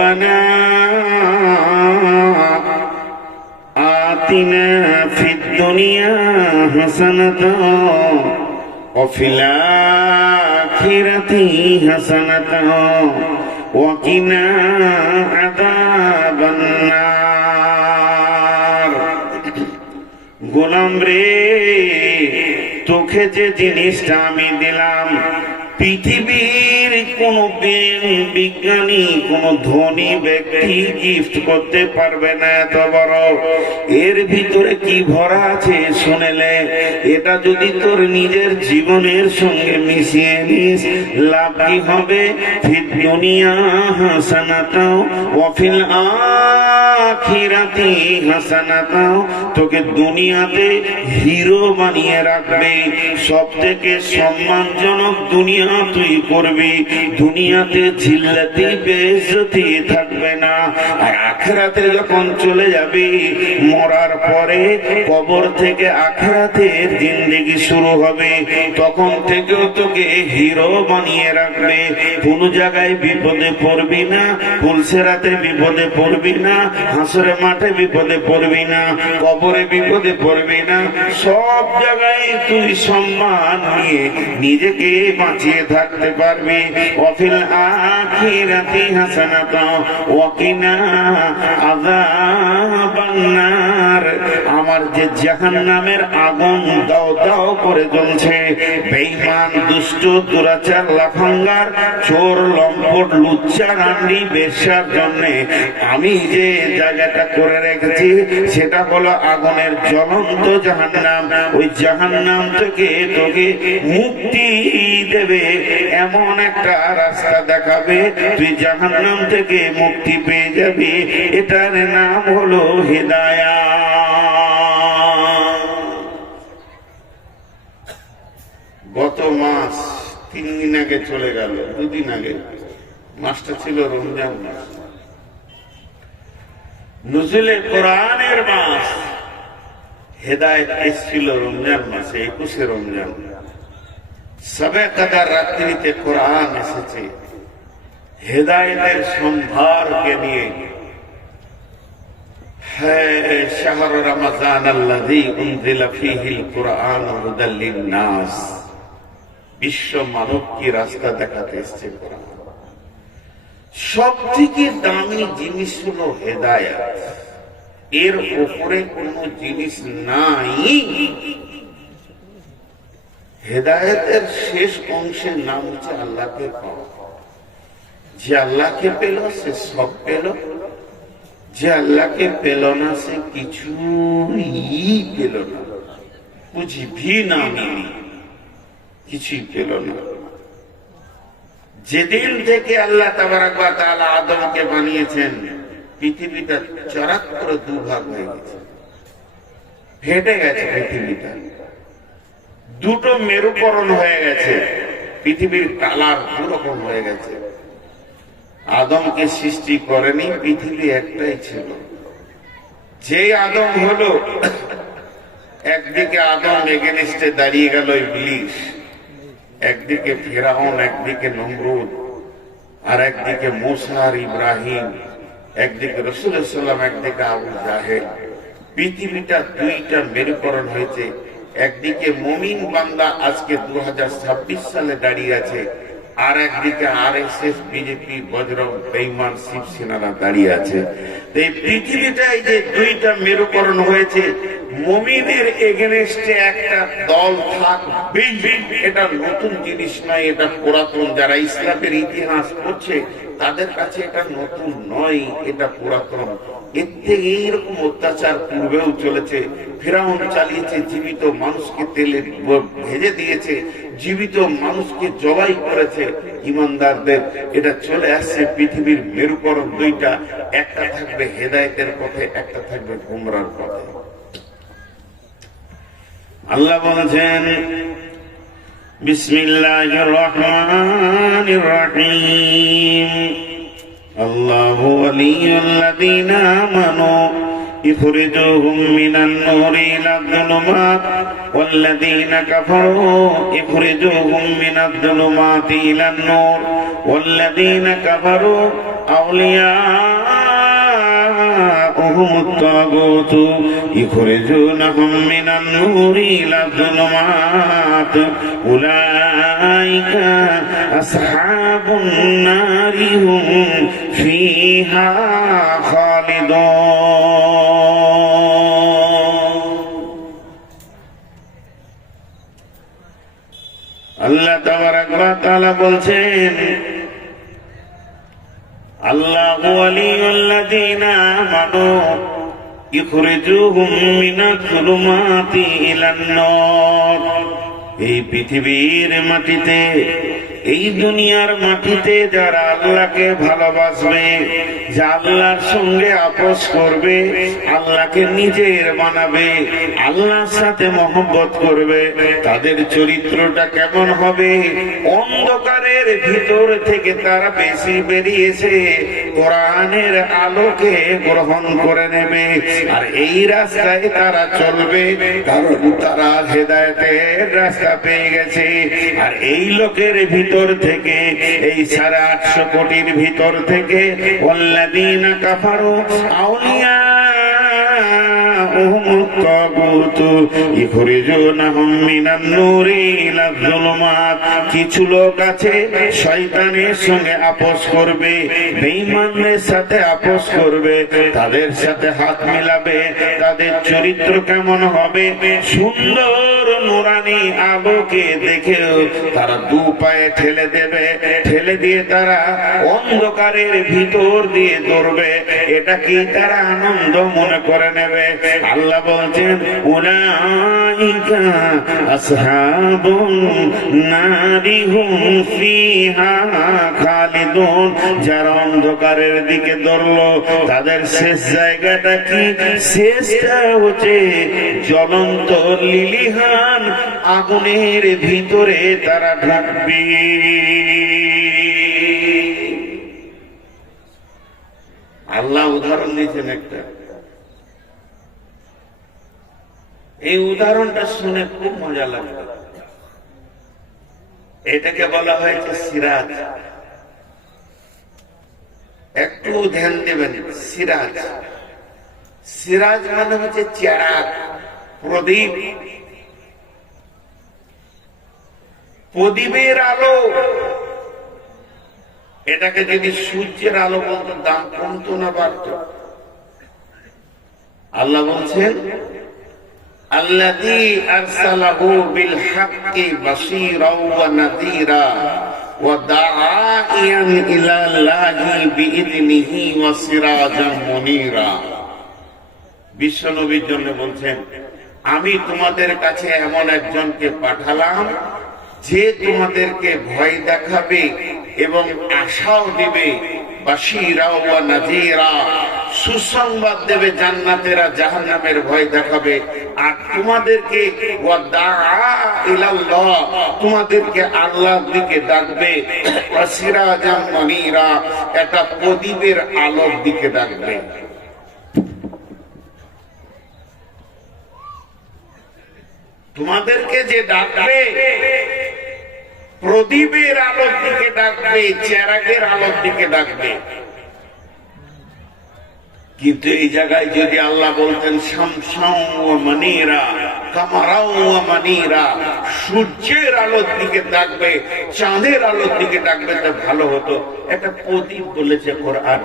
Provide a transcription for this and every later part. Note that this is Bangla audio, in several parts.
রব্বানা আতিনা ফিদ দুনিয়া হাসানাতাও ওয়া ফিল আখিরাতি হাসানাতাও ওয়া কিনা আযাবান নার। গোলাম রে, তোকে যে জিনিসটা আমি দিলাম, পৃথিবীর কোন বিজ্ঞানী, কোন ধনী ব্যক্তি গিফট করতে পারবে না এত বড়। এর ভিতরে কি ভরা আছে শুনেলে, এটা যদি তোর নিজের জীবনের সঙ্গে মিশিয়ে নিস, লাভ কি হবে? ফিদ দুনিয়া হাসানাতাও ওয়া ফিল আখিরাতি হাসানাতাও, তোকে দুনিয়াতে হিরো বানিয়ে রাখবে, সব থেকে সম্মানজনক দুনিয়া তুই করবি, দুনিয়াতে জিল্লাতি বেইজ্জতি থাকবে না। আর আখিরাতে যখন চলে যাবি, মরার পরে কবর থেকে আখিরাতের জিন্দেগি শুরু হবে, তখন থেকেও তোকে হিরো বানিয়ে রাখবে। কোন জায়গায় বিপদে পড়বি না, পুলসেরাতে বিপদে পড়বি না, হাসরের মাঠে বিপদে পড়বি না, কবরে বিপদে পড়বি না, সব জায়গায় তুই সম্মান নিয়ে নিজেকে বাঁচিয়ে থাকতে পারবি। ওয়া ফিল আখিরাতি হাসানাতাও ওয়া কিনা আযাবান নার। আমার যে জাহান্নামের আগুন দাও দাও করে জ্বলছে, বেঈমান, দুষ্ট, দুরাচার, লাফাঙ্গার, চোর, লম্পট, লুচ্চা, রান্ডি, বেশ্যার জন্য আমি যে জায়গাটা করে রেখেছি সেটা হলো আগুনের জ্বলন্ত জাহান্নাম। ওই জাহান্নাম থেকে তোকে মুক্তি দেবে, এমন একটা রাস্তা দেখাবে, তুই জাহান্নাম থেকে মুক্তি পেয়ে যাবি। এটার নাম হলো হিদায়াত। গত মাস 3 দিন আগে চলে গেল, 2 দিন আগে, মাসটা ছিল রমজান মাস, নুজুলে কোরআনের মাস। হেদায়েত এসেছিল রমজান মাসে, 21শে রমজান। সবে কদর রাত্রিতে কোরআন এসেছে হেদায়েতের সম্ভারকে নিয়ে। হ্যাঁ, শাহর রমজান আল্লাযী উনজিলা ফীহিল কুরআন হুদাল লিন-নাস। বিশ্ব মানব কি রাস্তা দেখাতে এসেছে কোরআন। সবথেকে দামি জিনিস হলো হেদায়েত, এর উপরে কোনো জিনিস নাই। হেদায়েতের শেষ অংশের নাম হচ্ছে আল্লাহকে পাওয়া। যে আল্লাহকে পেল সে সব পেল, যে আল্লাহকে পেল না সে কিছুই পেল না, বুঝি ভি না মিলি, কিছুই পেল না। যেদিন থেকে আল্লাহ তাবারাক ওয়া তাআলা আদমকে বানিয়েছেন, পৃথিবীটা চরাক করে 2 ভাগ হয়ে গেছে, ফেটে গেছে পৃথিবীটা, 2টো মেরুকরণ হয়ে গেছে, পৃথিবীর কালার 2 রকম হয়ে গেছে। আদমকে সৃষ্টি করেনি, পৃথিবী একটাই ছিল। যে আদম হলো, একদিকে আদম এগেনস্টে দাঁড়িয়ে গেল ইবলিস, একদিকে ফিরআউন, একদিকে নমরুদ, আর একদিকে মুসা আর ইব্রাহিম, একদিকে রাসূল সাল্লাল্লাহু আলাইহি ওয়াসাল্লাম, একদিকে আবু জাহেল। পৃথিবীটা 2টা মেরুকরণ হয়েছে। একদিকে মুমিন বান্দা আজকে 2026 সালে দাঁড়িয়ে আছে, আর একদিকে আরএসএস, বিজেপি, বজরং, বেঈমান, শিবসেনারা দাঁড়িয়ে আছে। এই পৃথিবীটাই যে 2টা মেরুকরণ হয়েছে, মুমিনের এগেনস্টে একটা দল থাকবেই। এটা নতুন জিনিস নয়, এটা পুরাতন। যারা ইসলামের ইতিহাস পড়ছে তাদের কাছে এটা নতুন নয়, এটা পুরাতন। এর থেকে এইরকম অত্যাচার পূর্বেও চলেছে। ফিরআউন চালিয়েছে, জীবিত মানুষকে তেলে ভেজে দিয়েছে, জীবিত মানুষকে জবাই করেছে ইমানদারদের। এটা চলে আসছে। পৃথিবীর মেরুকরণ 2টা, একটা থাকবে হেদায়েতের পথে, একটা থাকবে গোমরার পথে। আল্লাহ বলেছেন, বিসমিল্লাহির রহমানির রহিম, আল্লাহু ওয়ালিয়ুল্লাযীনা আমানু ইখরিজুহুম মিনান নূরি ইলাদ যুলুমাত ওয়াল্লাযীনা কাফারু ইখরিজুহুম মিনাদ যুলুমাতি ইলান নূর ওয়াল্লাযীনা কাফারু أولياؤهم الطاغوت يخرجونهم من النور إلى الظلمات أولئك أصحاب النار هم فيها خالدون আল্লাহ তাবারাক ওয়া তাআলা বলছেন আল্লাহু ওয়ালিয়ুল্লাযীনা আমানু ইখরিজুহুম মিনাজ-যুলুমাতি ইলান-নূর। এই পৃথিবীর মাটিতে, এই দুনিয়ার মাটিতে যারা আল্লাহকে ভালোবাসবে, যা আল্লাহর সঙ্গে আপোষ করবে, আল্লাহকে নিজের বানাবে, আল্লাহর সাথে মহব্বত করবে, তাদের চরিত্রটা কেমন হবে? অন্ধকারের ভিতর থেকে তারা বেশি বেরিয়েছে কোরআনের আলোকে গ্রহণ করে নেবে, আর এই রাস্তায় তারা চলবে, কারণ তারা হেদায়েতের রাস্তা পেয়ে গেছে। আর এই লোকের ভিতর থেকে, এই 850 কোটির ভিতর থেকে ওয়াল্লাযীনা কাফারু আউলিয়াউহুম আত-তাগুত ইখরিজুনাহুম মিনান নূরি ইলাজ-যুলুমাত। কিছু লোক আছে শয়তানের সঙ্গে আপোষ করবে, বেঈমানদের সাথে আপোষ করবে, তাদের সাথে হাত মিলাবে। তাদের চরিত্র কেমন হবে? সুন্দর নুরানি আলোকে দেখেও তারা দু পায়ে ঠেলে দেবে, ঠেলে দিয়ে তারা অন্ধকারের ভিতর দিয়ে দৌড়বে। এটা কি তারা আনন্দ মনে করে নেবে? আল্লাহ বলছেন উলাইকা আসহাবুন নারি হুম ফিহা খালিদুন। যারা অন্ধকারের দিকে দৌড়লো তাদের শেষ জায়গাটা কি? শেষটা হচ্ছে জ্বলন্ত লিলিহান আগুনের ভিতরে তারা ঢুকবে। আল্লাহ উদাহরণ দিয়েছেন একটা, এই উদাহরণটা শুনে খুব মজা লাগে। এটাকে বলা হয়েছে সিরাজ। একটু ধ্যান দেবেন, সিরাজ। সিরাজ মানে হচ্ছে চেরাগ, প্রদীপ। প্রদীপের আলো। এটাকে যদি সূর্যের আলো বলতো দাম কমতো না বাড়তো? আল্লাহ বলছেন আল্লাযী আরসালাহু বিল হাক্কি বাশীরাও ওয়া নাযীরা ওয়া দাঈয়ান ইলাল্লাহি বিইذনিহি ওয়া সিরাজাম মুনীরা। বিশ্বনবীর জন্য বলছেন আমি তোমাদের কাছে এমন একজনকে পাঠালাম যে তোমাদেরকে ভয় দেখাবে এবং আশাও দিবে, বাশীরা ওয়া নাযীরা, সুসংবাদ দেবে, জান্নাতেরা জাহান্নামের ভয় দেখাবে। আর তোমাদেরকে ওয়া দাআ ইলাল্লাহ, তোমাদেরকে আল্লাহর দিকে ডাকবে, ওয়া সিরাজাম মুনীরা, একটা প্রদীপের আলোর দিকে ডাকবে। তোমাদেরকে যে ডাকবে প্রদীপের আলোর দিকে ডাকবে, চেরাগের আলোর দিকে ডাকবে। কিন্তু এই জায়গায় যদি আল্লাহ বলতেন শামসাও ওয়া মুনীরা, কামারাও ওয়া মুনীরা, সূর্যের আলোর দিকে ডাকবে, চাঁদের আলোর দিকে ডাকবে, তো ভালো হতো। একটা প্রদীপ বলেছে কোরআন।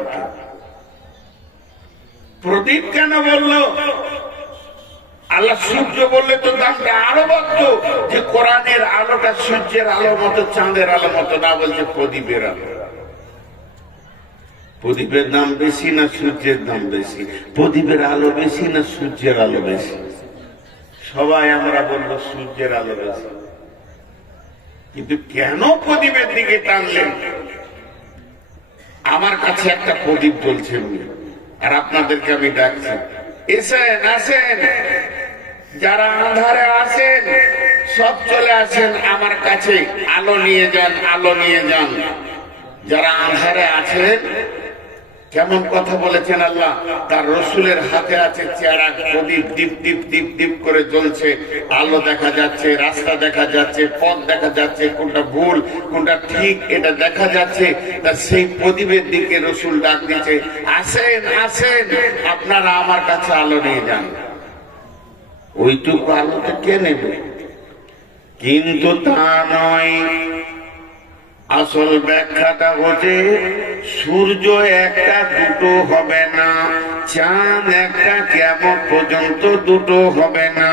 প্রদীপ কেন বললো? আল্লাহ সূর্য বললে তো দামটা আরো বাড়তো, যে কোরআনের আলোটা সূর্যের আলো মতো, চাঁদের আলো মতো না, বলছে প্রদীপের আলো। প্রদীপের দাম বেশি না সূর্যের দাম বেশি? প্রদীপের আলো বেশি না সূর্যের আলো বেশি? সবাই আমরা বলবো সূর্যের আলো বেশি। কিন্তু কেন প্রদীপের দিকে টানলেন? আমার কাছে একটা প্রদীপ জ্বলছে, আর আপনাদেরকে আমি ডাকছি, এসেন, আসেন। যারা আঁধারে আসেন সব চলে আসেন আমার কাছে, আলো নিয়ে যান, আলো নিয়ে যান। যারা আঁধারে আছেন কেমন কথা বলেছেন আল্লাহ। তার রসুলের হাতে আছে চেহারা প্রদীপ, দীপ দীপ দীপ দীপ করে জ্বলছে, আলো দেখা যাচ্ছে, রাস্তা দেখা যাচ্ছে, পথ দেখা যাচ্ছে, কোনটা ভুল কোনটা ঠিক এটা দেখা যাচ্ছে। তা সেই প্রদীপের দিকে রসুল ডাক দিচ্ছে, আসেন আসেন আপনারা আমার কাছে আলো নিয়ে যান। ওইটুকু আলোতে কে নেবে? কিন্তু তা নয়, আসল ব্যাখ্যাটা হচ্ছে সূর্য একটা দুটো হবে না, চাঁদ একটা কিয়ামত পর্যন্ত দুটো হবে না।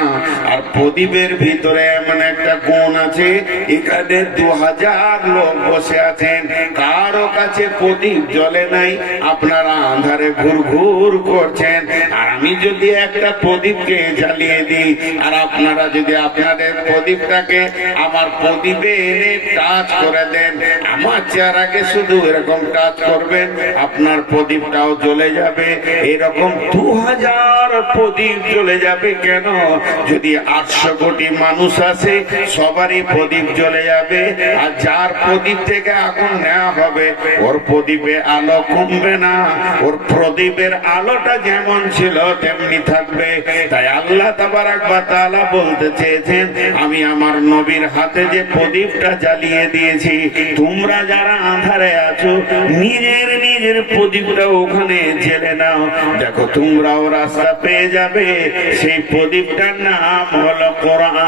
আর প্রদীপের ভিতরে এমন একটা গুণ আছে, এখানে 2000 লোক বসে আছেন, কারো কাছে প্রদীপ জ্বলে নাই, আপনারা আন্ধারে ঘুরঘুর করছেন। আর আমি যদি একটা প্রদীপকে জ্বালিয়ে দিই, আর আপনারা যদি আপনাদের প্রদীপটাকে আমার প্রদীপে এনে টাচ করে দেন, আমার চেহারাকে শুধু এরকম টাচ করবেন, আপনার প্রদীপটাও জ্বলে যাবে। এরকম 2000 প্রদীপ জ্বলে যাবে। কেন? যদি 800 কোটি মানুষ আছে, সবারই প্রদীপ জ্বলে যাবে। আর যার প্রদীপ থেকে আগুন নেওয়া হবে, ওর প্রদীপে আলো কমবে না, ওর প্রদীপের আলোটা যেমন ছিল তেমনি থাকবে। তাই আল্লাহ তাবারাক ওয়া তাআলা বলতে চেয়েছেন, আমি আমার নবীর হাতে যে প্রদীপটা জ্বালিয়ে দিয়েছি, তোমরা যারা আঁধারে আছো নিজের নিজের প্রদীপটা ওখানে জ্বেলে নাও, দেখো তোমরাও রাস্তা পেয়ে যাবে। সেই প্রদীপটার নাম হলো কোরআন।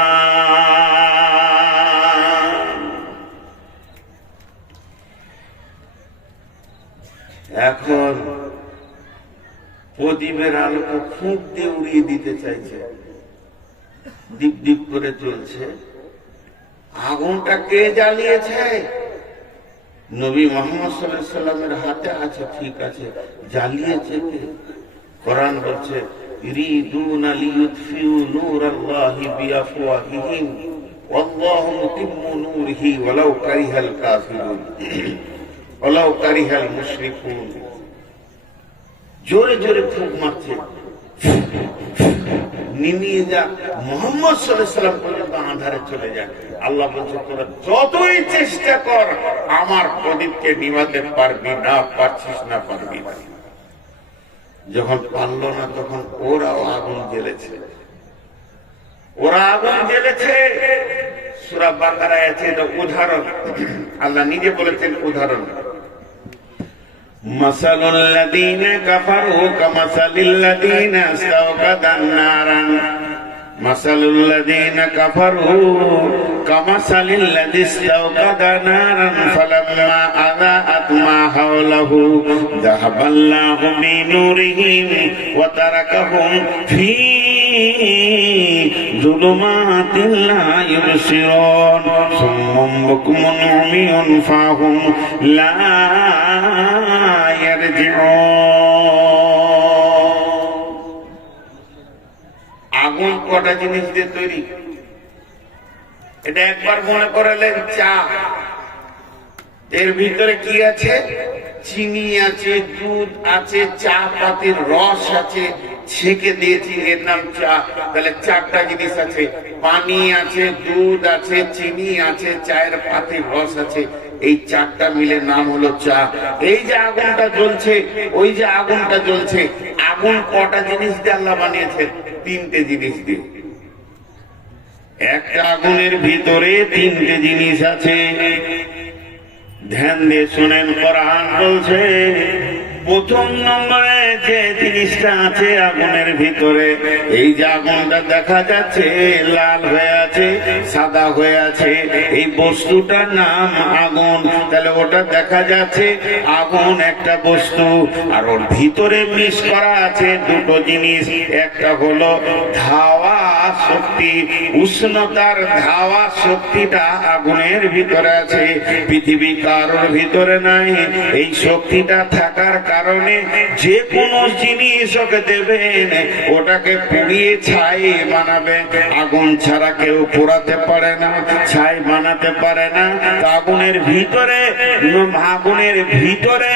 এখন প্রদীপের আলোকে ফুঁক দিয়ে উড়িয়ে দিতে চাইছে, দীপ দীপ করে চলছে। আগুনটা কে জ্বালিয়েছে? নবী মুহাম্মদ সাল্লাল্লাহু আলাইহি সাল্লামের হাতে আছে, ঠিক আছে, জ্বালিয়েছে কে? কোরআন বলছে, ইরিদুনা লিইউতফিউ নূরাল্লাহি বিআফওয়াহিহিম ওয়াল্লাহু মুতিম্মু নূরিহি ওয়ালাউ কারিহাল কাফিরুন ওয়ালাউ কারিহাল মুশরিকুন। জোরে জোরে ফুঁক মারছে, নিমিয়ে যা, মুহাম্মদ সাল্লাল্লাহু আলাইহি সাল্লাম পর্যন্ত আঁধারে চলে যায়। আল্লাহ বলছে, তোরা যতই চেষ্টা কর আমার প্রদীপকে নিভাতে পারবি না, পারছিস না, পারবি না। যখন পারল না, তখন ওরাও আগুন জ্বেলেছে, ওরা আগুন জ্বেলেছে। সূরা বাকারায় আছে এটা উদাহরণ, আল্লাহ নিজে বলেছেন উদাহরণ। মাসালুল লাযীনা কাফারু কামাসালিল লাযীনা ইসতাওকাদান নারান মাসালুল লাযীনা কাফারু কামাসালিল লাযী ইসতাওকাদা নারান ফালাম্মা আযাআত মা হাওলাহু যাহাবাল্লাহু বিনূরিহিম ওয়া তারাকাহুম ফী যুলুমাতিন লা ইবসিরুন সুম্মুম বুকমুন উমিয়ুন ফাহুম লা আগুন কটা জিনিস দিয়ে তৈরি? এটা একবার মনে করালেন চা, এর ভিতরে কি আছে? চিনি আছে, দুধ আছে, চা পাতির রস আছে, ছেঁকে দিয়েছি, এর নাম চা। তাহলে 4টা জিনিস আছে, পানি আছে, দুধ আছে, চিনি আছে, চায়ের পাতির রস আছে, এই 4টা মিলে নাম হলো চা। এই যে আগুনটা জ্বলছে, ওই যে আগুনটা জ্বলছে, আগুন কটা জিনিস দিয়ে আল্লাহ বানিয়েছেন? 3টে জিনিস দিয়ে। একটা আগুনের ভিতরে 3টে জিনিস আছে। ধ্যান দিয়ে শুনেন, কোরআন বলছে প্রথম নম্বরে যে জিনিসটা আছে আগুনের ভিতরে, এই যে আগুনটা দেখা যাচ্ছে লাল হয়ে আছে, সাদা হয়ে আছে, এই বস্তুটার নাম আগুন। তাহলে ওটা দেখা যাচ্ছে আগুন একটা বস্তু, আর ওর ভিতরে মিশ করা আছে 2টো জিনিস। একটা হলো ধাওয়া শক্তি, উষ্ণতার ধাওয়া শক্তিটা আগুনের ভিতরে আছে, পৃথিবী কারোর ভিতরে নাই। এই শক্তিটা থাকার কারণে যে কোনো জিনিস ওকে দেবেন, ওটাকে পুড়িয়ে ছাই বানাবে। আগুন ছাড়া কেউ পোড়াতে পারে না, ছাই বানাতে পারে না। আগুনের ভিতরে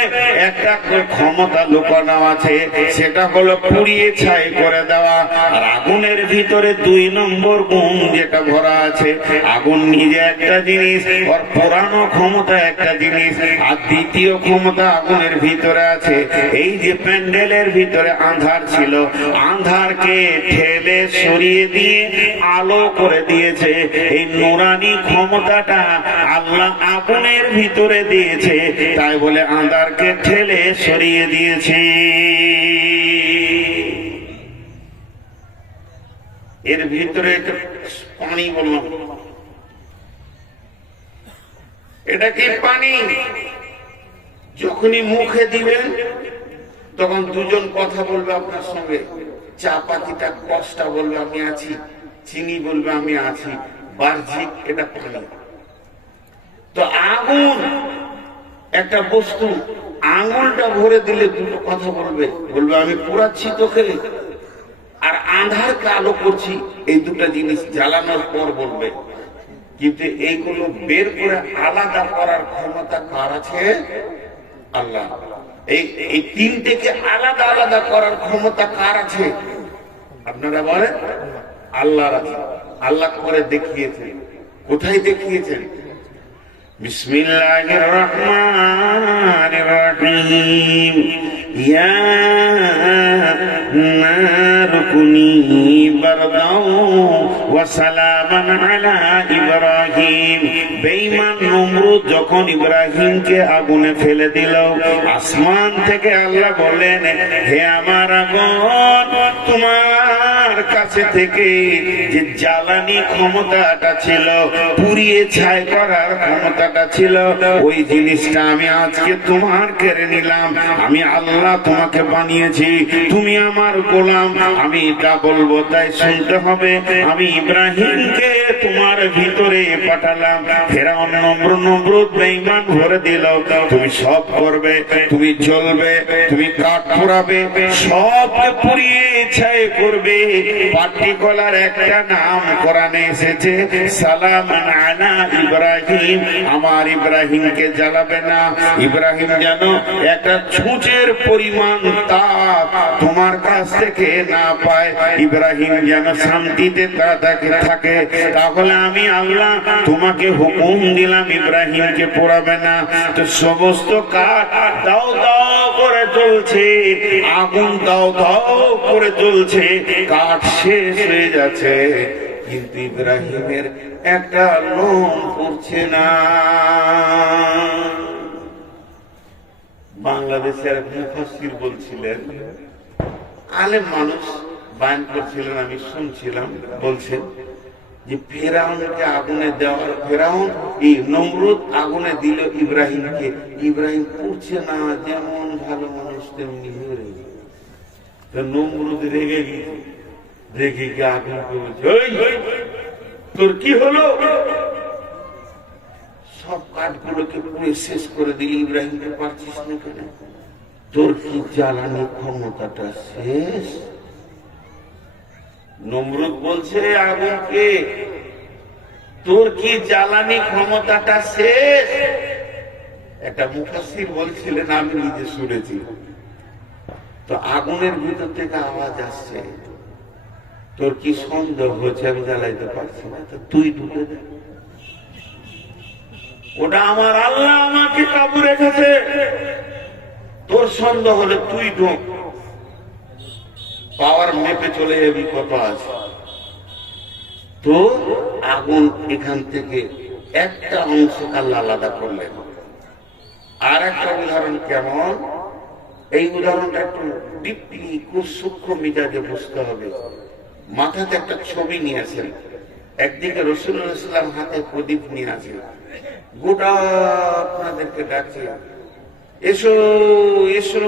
একটা ক্ষমতা লুকানো আছে, সেটা হলো পুড়িয়ে ছাই করে দেওয়া। আর আগুনের ভিতরে 2 নম্বর গুণ যেটা ভরা আছে, আগুন নিজে একটা জিনিস, ওর পোড়ানো ক্ষমতা একটা জিনিস, আর দ্বিতীয় ক্ষমতা আগুনের ভিতরে আছে, আছে, এই যে প্যান্ডেলের ভিতরে আঁধার ছিল, আঁধারকে ঠেলে সরিয়ে দিয়ে আলো করে দিয়েছে। এই নুরানি ক্ষমতাটা আল্লাহ আগুনের ভিতরে দিয়েছে, তাই বলে আঁধারকে ঠেলে সরিয়ে দিয়েছে। এর ভিতরে পানি বললাম, এটা কি পানি? যখনই মুখে দিবেন তখন দুজন কথা বলবে আপনার সঙ্গে, চা পাতিটা কষ্টা বলবে আমি আছি, চিনি বলবে আমি আছি, বাহ্যিক এটা পানি। তো আগুন একটা বস্তু, আঙুলটা ভরে দিলে দুটো কথা বলবে, বলবে আমি পোড়াচ্ছি তোকে, আর আঁধারকে আলো করছি, এই দুটো জিনিস জ্বালানোর পর বলবে। কিন্তু এইগুলো বের করে আলাদা করার ক্ষমতা কার আছে? আল্লাহ। এই তিনটেকে আলাদা আলাদা করার ক্ষমতা কার আছে? আপনারা বলেন আল্লাহর আছে। আল্লাহ করে দেখিয়েছেন। কোথায় দেখিয়েছেন? বিসমিল্লাহির রহমানির রহিম। ইয়া নারু কুনি বারদাও ওয়া সালামান আলা ইব্রাহিম। বেঈমান নমরুদ যখন ইব্রাহিমকে আগুনে ফেলে দিল, আসমান থেকে আল্লাহ বললেন, হে আমার আগুন, তোমার কাছে থেকে যে জ্বালানি ক্ষমতাটা ছিল, পুড়িয়ে ছাই করার ক্ষমতাটা ছিল, ওই জিনিসটা আমি আজকে তোমার কেড়ে নিলাম। আমি আল্লাহ তোমাকে বানিয়েছি, তুমি আমার গোলাম, আমি যা বলবো তাই শুনতে হবে। আমি ইব্রাহিমকে তোমার ভিতরে পাঠালাম। ফেরাউন নমরুদ বেঈমান ভরে দিল, তুমি সব করবে, তুমি জ্বলবে, তুমি কাঠ পোড়াবে, সবকে পুড়িয়ে ছাই করবে। পার্টিকুলার একটা নাম কোরআনে এসেছে, সালামান আলা ইব্রাহিম, আমার ইব্রাহিমকে জ্বালাবে না। ইব্রাহিম যেন একটা ছুঁচের পরিমাণ তাপ তোমার কাছ থেকে না পায়, ইব্রাহিম যেন শান্তিতে থাকে। তাহলে আমি আল্লাহ তোমাকে হুকুম দিলাম ইব্রাহিমকে পোড়াবে না। তো সমস্ত কাঠ দাও দাও করে জ্বলছে, আগুন দাও দাও করে জ্বলছে, কাঠ শেষ হয়ে যাচ্ছে, কিন্তু ইব্রাহিমের একটা লোম পড়ছে না। বাংলাদেশের মুফাসসির বলছিলেন, আলেম মানুষ বয়ান করছিলেন, আমি শুনছিলাম, বলছেন যে ফেরাউনকে আগুনে দেওয়ার, ফেরাউন এই নমরুদ আগুনে দিল ইব্রাহিমকে, ইব্রাহিম পড়ছে না, যেমন ভালো মানুষ তেমনি হয়ে রয়েছে। নমরুদ রেগে গিয়েছে, রেগে গিয়ে আগুনকে বলছে, তোর কি হলো? সব কাঠগুলোকে পুড়ে শেষ করে দিলি, ইব্রাহিমকে পারছিস না কেন? তোর কি জ্বালানি ক্ষমতাটা শেষ? নমরুদ বলছে আগুনকে, তোর কি জ্বালানি ক্ষমতাটা শেষ? একটা মুফাসসির বলছিলেন, আমি নিজে শুনেছি, তো আগুনের ভিতর থেকে আওয়াজ আসছে, তোর কি সন্দেহ হচ্ছে আমি জ্বালাইতে পারছি না? তো তুই ঢুকে দে, ওটা আমার আল্লাহ আমাকে কাবু রেখেছে, তোর সন্দেহ হলে তুই ঢোক, পাওয়ার মেপে চলে যাবি কত আছে। তো আগুন এখান থেকে একটা অংশ আল্লাহ আলাদা করলেন। আর একটা উদাহরণ কেমন, এই উদাহরণটা একটু ডিপলি, খুব সূক্ষ্ম মিজাজে বুঝতে হবে। মাথাতে একটা ছবি নিয়ে আসেন, একদিকে রাসূলুল্লাহ সাল্লাল্লাহু আলাইহি ওয়াসাল্লাম হাতে প্রদীপ নিয়ে আছেন, গোটা আপনাদেরকে ডাকছে, এসো এসো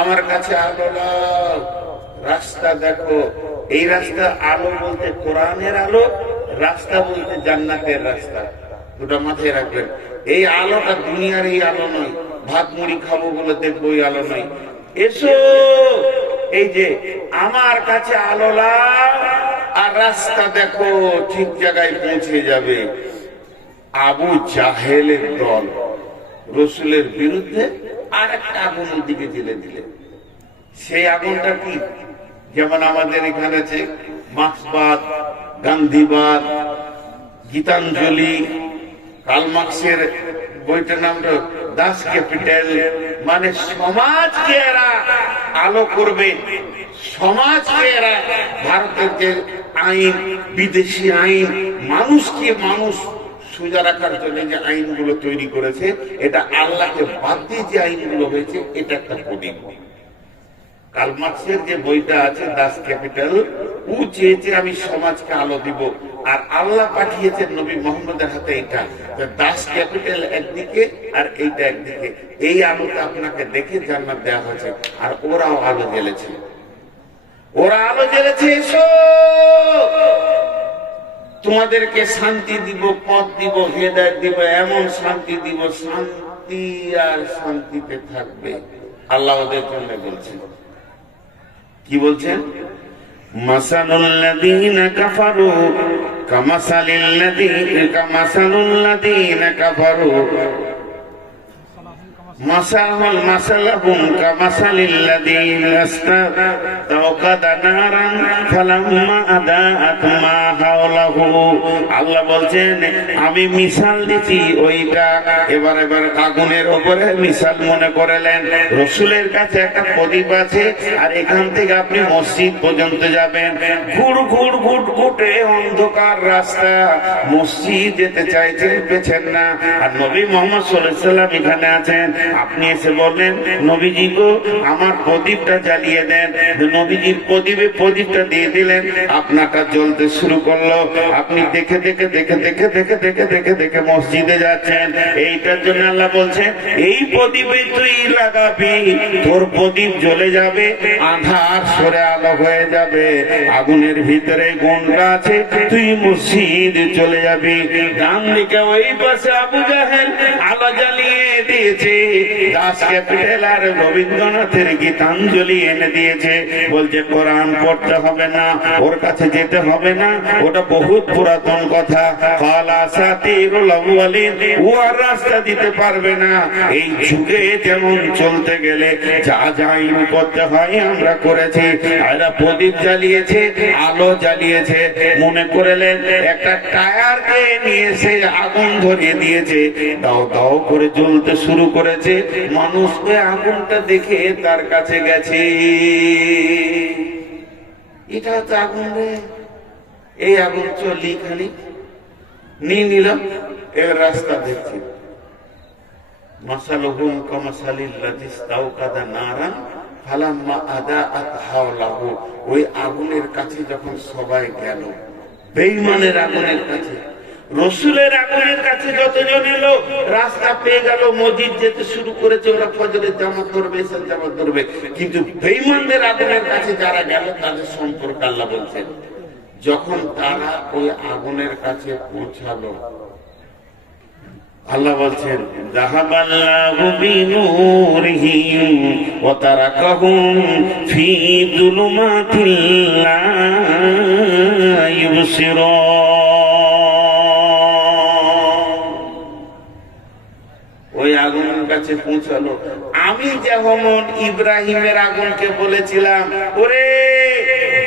আমার কাছে আলো দাও, রাস্তা দেখো। এই রাস্তা, আলো বলতে কোরআনের আলো, রাস্তা বলতে জান্নাতের রাস্তা, দুটা মাথায় রাখবেন। এই আলোটা দুনিয়ার এই আলো নয়, ভাত মুড়ি খাবো বলে দেখবো এই আলো নয়। এসো, এই যে আমার কাছে আলো লাও আর রাস্তা দেখো, ঠিক জায়গায় পৌঁছে যাবে। আবু জাহেলের দল রসুলের বিরুদ্ধে আর একটা আগুনের দিকে জেলে দিলে। সেই আগুনটা কি? যেমন আমাদের এখানে আছে মার্ক্সবাদ, গান্ধীবাদ, গীতাঞ্জলি, কার্ল মার্ক্সের বইটার নামটা দাস ক্যাপিটাল, মানে সমাজকে এরা আলো করবে, সমাজকে এরা, ভারতের যে আইন, বিদেশি আইন, মানুষকে মানুষ সোজা রাখার জন্য যে আইনগুলো তৈরি করেছে, এটা আল্লাহকে বাদ দিয়ে যে আইনগুলো হয়েছে, এটা একটা প্রদীপ। কার্ল মার্কসের যে বইটা আছে দাস ক্যাপিটাল, ও চেয়েছে আমি সমাজকে আলো দিব, আর আল্লাহ পাঠিয়েছেন নবী মোহাম্মদের হাতে এটা। দাস ক্যাপিটাল একদিকে আর এইটা একদিকে, এই আলোটা আপনাকে দেখে জান্নাত দেওয়া হয়েছে, আর ওরাও আলো জ্বেলেছে, ওরা আলো জ্বেলেছে। এসো তোমাদেরকে শান্তি দিব, পথ দিব, হেদায়েত দিব, এমন শান্তি দিব, শান্তি আর শান্তিতে থাকবে। আল্লাহ ওদের জন্য বলছেন, কি বলছেন? মাসালুল্লাযীনা কাফারু কামাসালুল্লাযীনা কাফারু মাসালাহুম কামাসালিল্লাযীনা ইসতাওকাদা নারান ফালাম্মা আদাআত মা হাওলাহু। আল্লাহ বলছেন আমি মিসাল দিচ্ছি ওইটা, এবার আগুনের উপরে মিসাল মনে করলেন। রসুলের কাছে একটা প্রদীপ আছে, আর এখান থেকে আপনি মসজিদ পর্যন্ত যাবেন, ঘুটে অন্ধকার রাস্তা, মসজিদ যেতে চাইছেন, পেছেন না, আর নবী মুহাম্মদ সাল্লাল্লাহু আলাইহি ওয়াসাল্লাম এখানে আছেন। আপনি এসে বললেন নবীজি গো আমার প্রদীপটা জ্বালিয়ে দেন, নবীজির প্রদীপটা দিয়ে দিলেন, আপনারটা জ্বলতে শুরু করলো। আপনি দেখে দেখে মসজিদে যাচ্ছেন। এইটার জন্য আল্লাহ বলছেন এই প্রদীপে তুই লাগাবি, তোর প্রদীপ জ্বলে যাবে, আধার সরে আলো হয়ে যাবে। আগুনের ভিতরে কোনটা আছে, তুই মসজিদ চলে যাবি। ডান দিকে ওই পাশে আবু জাহেল আলো জ্বালিয়ে দিয়েছে, দাস ক্যাপিটাল আর রবীন্দ্রনাথের গীতাঞ্জলি এনে দিয়েছে। বলছে কোরআন পড়তে হবে না, ওর কাছে যেতে হবে না, ওটা বহুত পুরাতন কথা। ও আর রাস্তা দিতে পারবে না। এই যুগে যেমন চলতে গেলে যা যা আইন করতে হয় আমরা করেছি। এরা প্রদীপ জ্বালিয়েছে, আলো জ্বালিয়েছে, মনে করলেন একটা টায়ারকে নিয়ে এসে আগুন ধরিয়ে দিয়েছে, দাও দাও করে জ্বলতে শুরু করেছে। মানুষ ওই আগুনটা দেখে তার কাছে গেছে, এটা হচ্ছে আগুন রে, এই আগুন চলি খালি নিয়ে নিলাম, এর রাস্তা দেখছি। মাসালুহুম কামাসালিল্লাযী ইসতাওকাদা নারান ফালাম্মা আদাআত হাওলাহু। ওই আগুনের কাছে যখন সবাই গেল, বেঈমানের আগুনের কাছে, রসুলের আগুনের কাছে যতজন এলো, রাস্তা পেয়ে গেল, মসজিদ যেতে শুরু করেছে, ওরা ফজরের জামাত ধরবে, এশার জামাত ধরবে। কিন্তু বেঈমানদের আগুনের কাছে যারা গেল তাদের সম্পর্কে আল্লাহ বলছেন, যখন তারা ওই আগুনের কাছে পৌঁছালো, আল্লাহ বলছেন যাহাবাল্লাহু বিনূরিহিম ওয়া তারাকাহুম ফি যুলুমাতিল লা ইবসিরুন। ওই আগুনের কাছে পৌঁছালো। আমি যেমন ইব্রাহিমের আগুনকে বলেছিলাম ওরে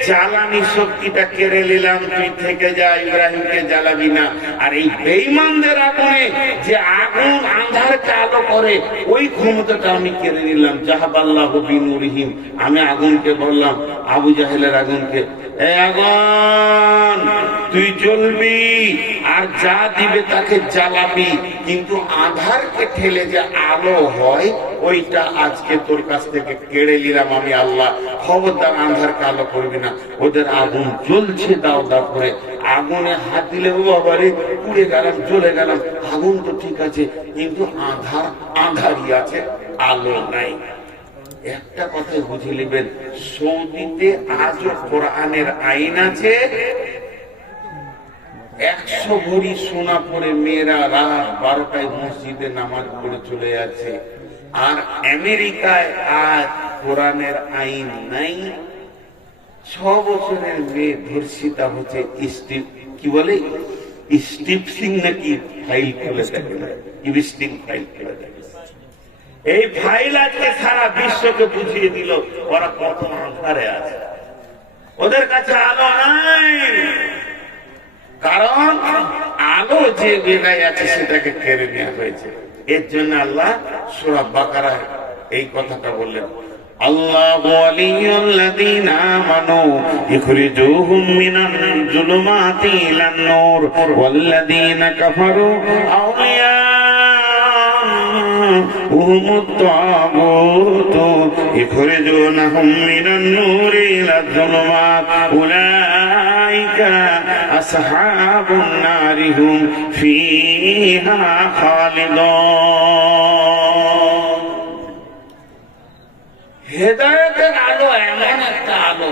জ্বালানি শক্তিটা কেড়ে নিলাম, তুই থেকে যা, ইব্রাহিমকে জ্বালাবি না। আর এই বেঈমানদের আগুনে যে আগুন আঁধারকে আলো করে, ওই ক্ষমতাটা আমি কেড়ে নিলাম। যাহাবাল্লাহু বিনূরিহিম, আমি আগুনকে বললাম, আবু জাহেলের আগুনকে, এই আগুন তুই জ্বলবি, আর যা দিবে তাকে জ্বালাবি, কিন্তু আঁধারকে ঠেলে যে আলো হয় ওইটা আজকে তোর কাছ থেকে কেড়ে নিলাম আমি আল্লাহ। খবরদার আঁধারকে আলো করবি না। ওদের আগুন জ্বলছে দাও দাও করে, আগুনে হাত দিলে ও বাবারে পুড়ে গেলাম, জ্বলে গেলাম। আগুন তো ঠিক আছে, কিন্তু আঁধারই আছে, আলো নাই। একটা কথাই বুঝে নেবেন, সৌদিতে আজও কোরআনের আইন আছে। 100 ভরি সোনা পরে মেয়েরা রাত 12টায় মসজিদে নামাজ পড়ে চলে যাচ্ছে। আর আমেরিকায় আজ কোরআনের আইন নাই। 6 বছরের মেয়ে ধর্ষিতা হচ্ছে, কি বলে স্টিপসিং নাকি ফাইল খুলে দেখে, ইভিস্টিং ফাইল খুলে দেখে। এই ফাইল আজকে সারা বিশ্বকে বুঝিয়ে দিল ওরা কত আঁধারে আছে, ওদের কাছে আলো নাই। কারণ আলো যে বেলায় আছে সেটাকে কেড়ে নেওয়া হয়েছে। এর জন্য আল্লাহ সূরা বাকারায় এই কথাটা বললেন, আল্লাহু ওয়ালিয়ুল্লাযীনা আমানু ইখরিজুহুম মিনাল যুলুমাতি ইলান নূর ওয়াল্লাযীনা কাফারু আউলিয়াউহুমুত তাগুতু ইখরিজুনাহুম মিনান নূরি ইলাজ যুলুমাত উলাইকা আসহাবুন নারি হুম ফীহা খালিদুন। হেদায়েতের আলো এমন একটা আলো,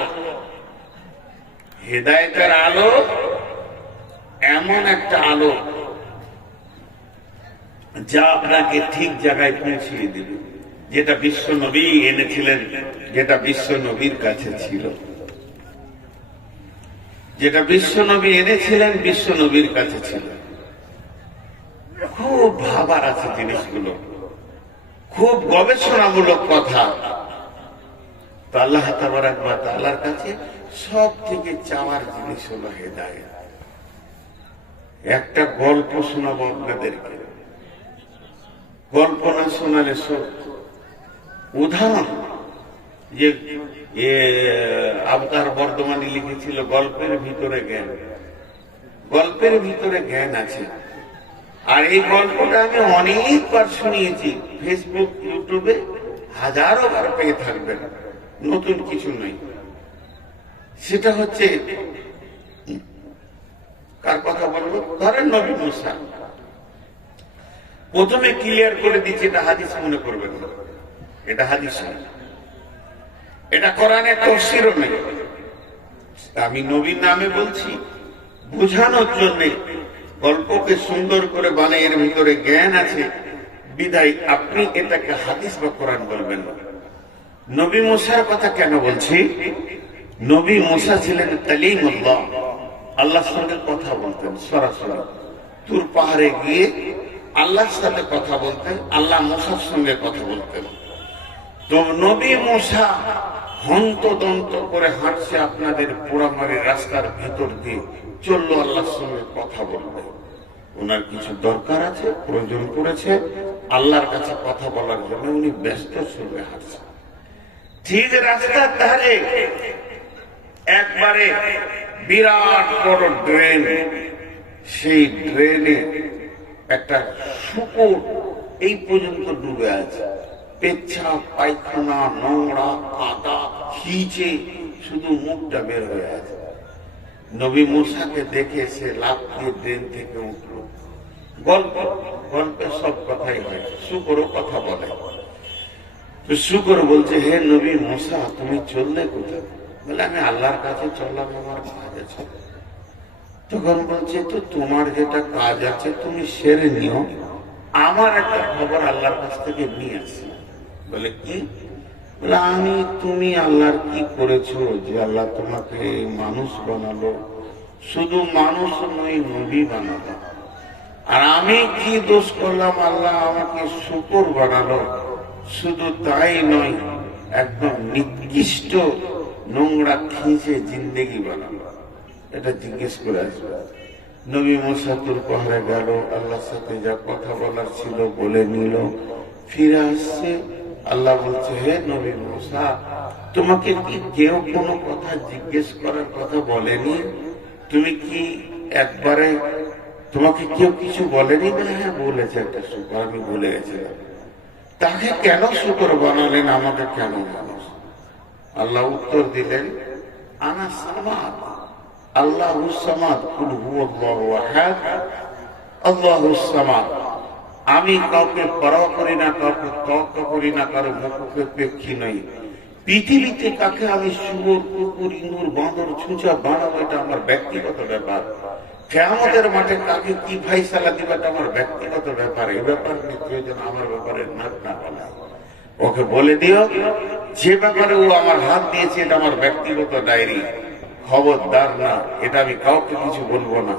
হেদায়েতের আলো এমন একটা আলো যা আপনাকে ঠিক জায়গায় পৌঁছিয়ে দিল, যেটা বিশ্ব নবী এনেছিলেন, যেটা বিশ্ব নবীর কাছে ছিল, যেটা বিশ্ব নবী এনেছিলেন বিশ্ব নবীর কাছে ছিল। খুব ভাবার আছে জিনিসগুলো, খুব গবেষণামূলক কথা। তো আল্লাহ তাবারাক ওয়া তাআলার কাছে সব থেকে চাওয়ার জিনিস হলো হেদায়েত। একটা গল্প শোনাবো আপনাদেরকে, গল্প না শোনালে সব উদাহরণ। যে আবতার বর্ধমানে লিখেছিল গল্পের ভিতরে জ্ঞান, গল্পের ভিতরে জ্ঞান আছে। আর এই গল্পটা আমি অনেকবার শুনিয়েছি, ফেসবুক ইউটিউবে হাজারো বার পেয়ে থাকবেন, নতুন কিছু নেই। সেটা হচ্ছে, কার কথা বলবো, ধরেন নবী মুসা। প্রথমে ক্লিয়ার করে দিচ্ছি, এটা হাদিস মনে করবেন না, এটা হাদিস নয়, এটা কোরআনের তাফসীরও নেই। আমি নবীর নামে বলছি বোঝানোর জন্য, গল্পকে সুন্দর করে বানায়, এর ভিতরে জ্ঞান আছে বিদায় আপনি এটাকে হাদিস বা কোরআন বলবেন না। নবী মুসার কথা কেন বলছি? নবী মুসা ছিলেন কালিমুল্লাহ, আল্লাহর সঙ্গে কথা বলতেন সরাসরি। তুর পাহাড়ে গিয়ে আল্লাহর সাথে কথা বলতেন, আল্লাহ মুসার সঙ্গে কথা বলতেন। তো নবী মুসা হন্তদন্ত করে হাঁটছে আপনাদের পোড়ামারি রাস্তার ভেতর দিয়ে, চললো আল্লাহর সঙ্গে কথা বলবে। ওনার কিছু দরকার আছে, প্রয়োজন পড়েছে, আল্লাহর কাছে কথা বলার জন্য উনি ব্যস্ত সঙ্গে হাঁটছেন। ঠিক রাস্তার ধারে একবারে বিরাট বড় ড্রেন, সেই ড্রেনে একটা শুকর এই পর্যন্ত ডুবে আছে। পেচ্ছাপ, পায়খানা, নোংরা, কাদা, খিচে শুধু মুখটা বের হয়ে আছে। নবী মুসাকে দেখে সে লাফ দিয়ে ড্রেন থেকে উঠল। গল্পে সব কথাই হয়, শুকরও কথা বলে। তো শুকর বলছে, হে নবী মুসা, তুমি চললে কোথায়? বলে, আমি আল্লাহর কাছে চললাম, আমার কাজ আছে। তখন বলছে, তো তোমার যেটা কাজ আছে তুমি সেরে নিও, আমার একটা খবর আল্লাহর কাছ থেকে নিয়ে আসি। বলে, কি? বলে, তুমি আল্লাহর কি করেছো যে আল্লাহ তোমাকে মানুষ বানালো? শুধু মানুষ নয়, নবী বানালো। আর আমি কি দোষ করলাম, আল্লাহ আমাকে শুকর বানালো? শুধু তাই নয়, একদম নিকৃষ্ট নোংরা খিঁচে জিন্দেগি বানালো। এটা জিজ্ঞেস করে আসবে। নবী মুসা তুর পাহাড়ে গেল, আল্লাহর সাথে যা কথা বলার ছিল বলে নিল, ফিরে আসছে। আল্লাহ বলছে, হে নবী মুসা, তোমাকে কি কেউ কোনো কথা জিজ্ঞেস করার কথা বলেনি? তুমি কি একবারে, তোমাকে কেউ কিছু বলেনি? বলে, হ্যাঁ বলেছে একটা শুকর, আমি ভুলে গেছিলাম। তাকে কেন শুকর বানালেন, আমাকে কেন মানুষ? আল্লাহ উত্তর দিলেন, আনা সামাদ, আল্লাহুস সামাদ, কুল হুয়াল্লাহু আহাদ, আল্লাহুস সামাদ। আমি কাউকে পরোয়া করি না, কাউকে তওয়াক্কা করি না, কারো মুখাপেক্ষী নই। পৃথিবীতে কাকে আমি শুয়োর, কুকুর, ইঁদুর, বাঁদর, ছুঁচা বানাবো, এটা আমার ব্যক্তিগত ব্যাপার। কিয়ামতের মাঠে কাকে কি ফায়সালা দিবা, এটা আমার ব্যক্তিগত ব্যাপার। এই ব্যাপার নিয়ে কেউ যেন আমার ব্যাপারে নাক না গলায়। ওকে বলে দিও, যে ব্যাপারে ও আমার হাত দিয়েছে এটা আমার ব্যক্তিগত ডায়েরি, খবরদার না, এটা আমি কাউকে কিছু বলবো না।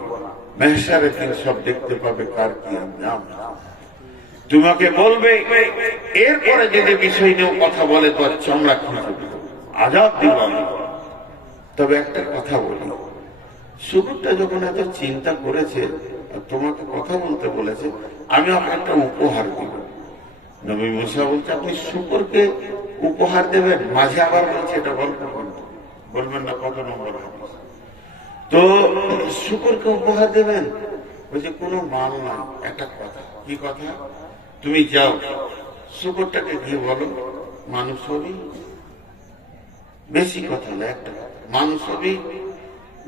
মেহশারের দিন সব দেখতে পাবে কার কি আঞ্জাম। তোমাকে বলবে, এরপরে যদি বিষয় নিয়েও কথা বলে তো চামড়া খুঁজে দেব, আজাদ দিব আমি। তবে একটা কথা বলি, শুকুরটা যখন এত চিন্তা করেছে, তোমাকে কথা বলতে বলেছে, আমি ওকে একটা উপহার দিব। নবী মুসা বলছে আপনি শুকরকে উপহার দেবেন, মাঝে আবার বলছে এটা গল্প করতে বলবেন না কত নম্বর হাদিস। তো শুকরকে উপহার দেবেন, বলছে কোনো মাল নাই, একটা কথা। কি কথা? তুমি যাও শুকরটাকে গিয়ে বলো মানুষ হবি, বেশি কথা না, একটা মানুষ হবি।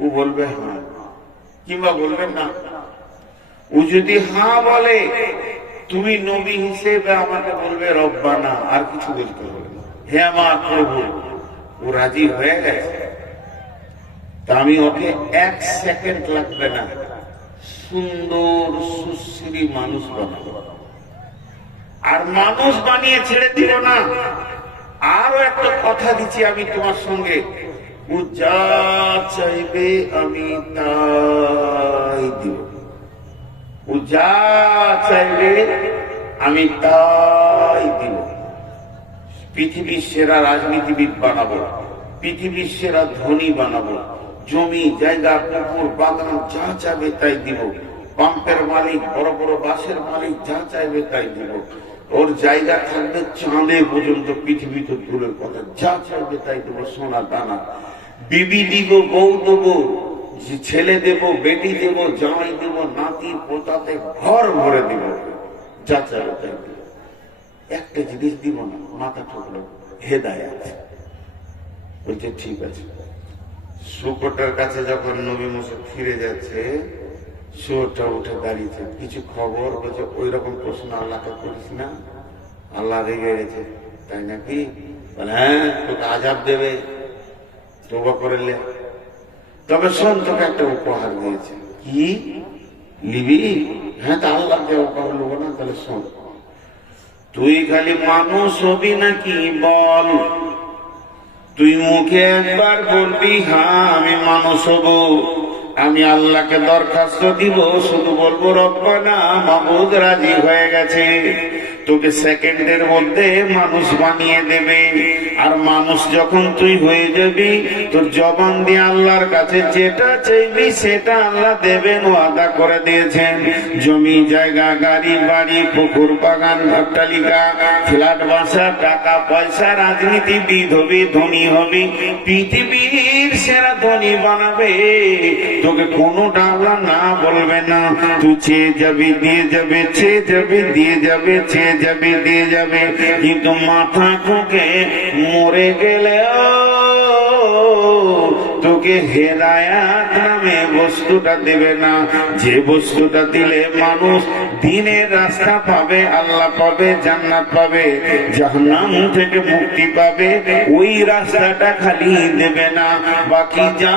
ও বলবে হ্যাঁ, কিংবা বলবেন না। ও যদি হ্যাঁ বলে তুমি নবী হিসেবে আমাকে বলবে রব্বানা, আর কিছু বলতে হবে না, হে আমার প্রভু। ও রাজি হয়ে গেছে, তা আমি ওকে 1 সেকেন্ড লাগবে না সুন্দর সুশ্রী মানুষ বানাবো, আর মানুষ বানিয়ে ছেড়ে দিব না। আরো একটা কথা দিচ্ছি আমি তোমার সঙ্গে, ও যা চাইবে আমি তাই দিব, ও যা চাইবে আমি তাই দিব। পৃথিবীর সেরা রাজনীতিবিদ বানাবো, পৃথিবীর সেরা ধনী বানাবো, জমি জায়গা পুকুর বাগান যা চাইবে তাই দিব, পাম্পের মালিক বড় বড় বাসের মালিক যা চাইবে তাই দিব। ওর জায়গা থাকবে চাঁদে পর্যন্ত, পৃথিবী তো দূরের কথা, যা চাইবে তাই দেবো, সোনা দানা। বিবি দিব, বউ দেবো, ছেলে দেব, বেটি দেব, জামাই দেব, নাতি পোতাতে ঘর ভরে দিব, যা চাইবে তাই দেব। একটা জিনিস দিব না, মাথা ঠুকলো, হেদায়েত। বলছে ঠিক আছে। শুকরটার কাছে যখন নবী মুসা ফিরে যাচ্ছে, শুকরটা উঠে দাঁড়িয়েছে, কিছু খবর? বলছে ওই রকম প্রশ্ন আল্লাহকে করিস না, আল্লাহ রেগে গেছে। তাই নাকি? বলে হ্যাঁ, তোকে আযাব দেবে, তওবা করলে। তবে শোন, তোকে একটা উপহার দিয়েছে। কি লিবি? হ্যাঁ, তা আল্লাহকে উপহার নেবো না? তাহলে শোন, তুই খালি মানুষ হবি নাকি বল। তুই মুখে একবার বলবি হ্যাঁ আমি মানুষ হব, আমি আল্লাহকে দরখাস্ত দিব, শুধু বলবো রব্বানা, মাবুদ রাজি হয়ে গেছে, তোকে সেকেন্ডের মধ্যে মানুষ বানিয়ে দেবে। আর মানুষ যখন তুই হয়ে যাবি, তোর জবান দিয়ে আল্লাহর কাছে যেটা চাইবি সেটা আল্লাহ দেবেন, ওয়াদা করে দিয়েছেন। জমি জায়গা, গাড়ি বাড়ি, পুকুর বাগান, অট্টালিকা, ফ্ল্যাট বাসা, টাকা পয়সা, রাজনীতিবিদ হবি, ধনী হবি, পৃথিবীর সেরা ধনী বানাবে, তোকে কোনোটা আল্লাহ না বলবে না। তুই চেয়ে যাবি দিয়ে যাবে, চেয়ে যাবে দিয়ে যাবে, চেয়ে যাবে দিয়ে যাবে, কিন্তু মাথা ঠুকে মরে গেলেও তোকে হেদায়াত নামে বস্তুটা দেবে না। যে বস্তুটা দিলে মানুষ দিনের রাস্তা পাবে, আল্লাহ পাবে, জান্নাত পাবে, জাহান্নাম থেকে মুক্তি পাবে, ওই রাস্তাটা খালি দেবে না, বাকি যা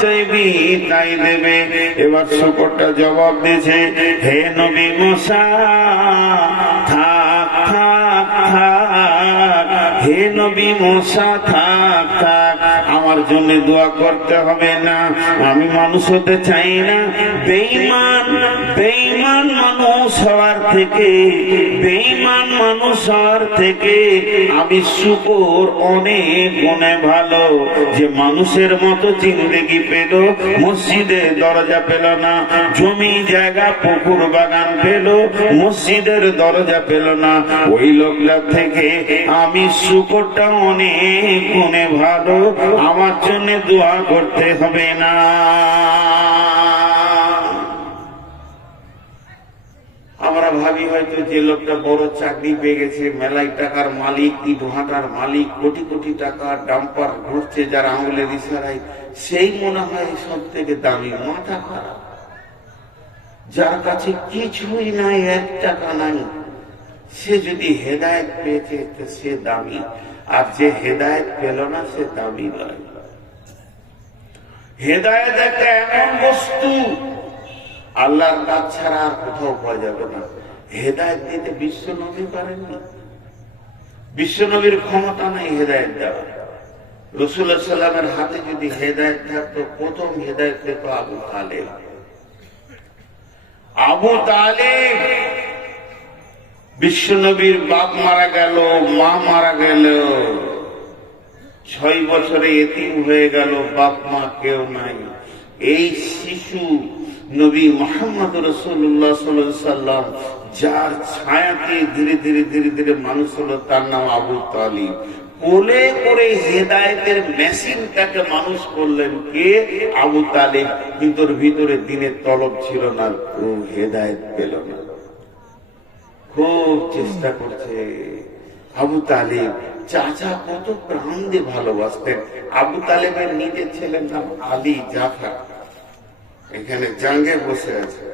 চাইবি তাই দেবে। এবার শুকরটা জবাব দিয়েছে, হে নবী মুসা থাক থাক থাক, হে নবী মুসা থাক থাক, আমার জন্য দোয়া করতে হবে না, আমি মানুষ হতে চাই না। বেঈমান বেঈমান মানুষ হওয়ার থেকে, বেঈমান মানুষ হওয়ার থেকে আমি শুকর অনেক গুণে ভালো। যে মানুষের মতো জিন্দেগি পেল, মসজিদের দরজা পেল না, জমি জায়গা পুকুর বাগান পেল, মসজিদের দরজা পেল না, ওই লোকটার থেকে আমি শুকরটা অনেক গুণে ভালো, আমার জন্য দোয়া করতে হবে না। আমরা ভাবি হয়তো যে লোকটা বড় চাকরি পেয়ে গেছে, মেলাই টাকার মালিক, ইট ভাটার মালিক, কোটি কোটি টাকা ডাম্পার ঘুরছে যার আঙুলের ইশারায়, সেই মনে হয় সব থেকে দামি। মাথা খারাপ। যার কাছে কিছুই নাই, 1 টাকা নাই, সে যদি হেদায়েত পেয়েছে সে দামি, আর যে হেদায়েত পেল না সে দামি নয়। হেদায়েত একটা এমন বস্তু, আল্লাহর কাজ ছাড়া আর কোথাও পাওয়া যাবে না। হেদায়েত দিতে বিশ্ব নবী পারেননি, বিশ্ব নবীর ক্ষমতা নেই হেদায়েত দেওয়া। রাসূলুল্লাহ সাল্লাল্লাহু আলাইহি ওয়াসাল্লামের হাতে যদি হেদায়েত থাকতো, প্রথম হেদায়েত পেত আবু তালেব। আবু তালেব বিশ্ব নবীর বাপ মারা গেল, মা মারা গেল, 6 বছরে এতিম হয়ে গেল, বাপ মা কেউ নাই। এই শিশু নবী মুহাম্মদ রাসূলুল্লাহ সাল্লাল্লাহু আলাইহি ওয়াসাল্লাম যার ছায়াতে ধীরে ধীরে ধীরে ধীরে মানুষ হলো, তার নাম আবু তালিব। কোলে করে হেদায়েতের মেশিনটাকে মানুষ করলেন কে? আবু তালিব। কিন্তু ওর ভিতরে দিনের তলব ছিল না, ও হেদায়েত পেল না। খুব চেষ্টা করছে আবু তালিব। চাচা কত প্রাণ দিয়ে ভালোবাসতেন। আবু তালেবের নিজের ছেলের নাম আলী জাফর। এখানে জাঙ্গে বসে আছে,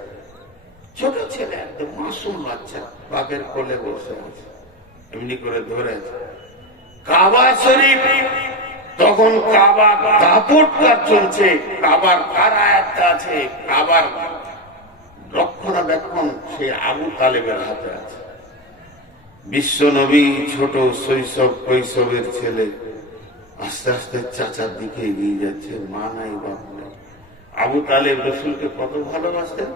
ছোট ছেলে, একদম মাসুম বাচ্চা, বাপের কোলে বসে আছে, এমনি করে ধরে আছে। কাবা শরীফ তখন কাবা দাপট কাজ চলছে, কাবার কার আয়াতটা আছে, কাবার রক্ষণাবেক্ষণ সে আবু তালেবের হাতে আছে। বিশ্ব নবী ছোট শৈশব কৈশবের ছেলে আস্তে আস্তে চাচার দিকে এগিয়ে যাচ্ছে, মা নাই বাপ নাই। আবু তালেব রসুলকে কত ভালোবাসতেন,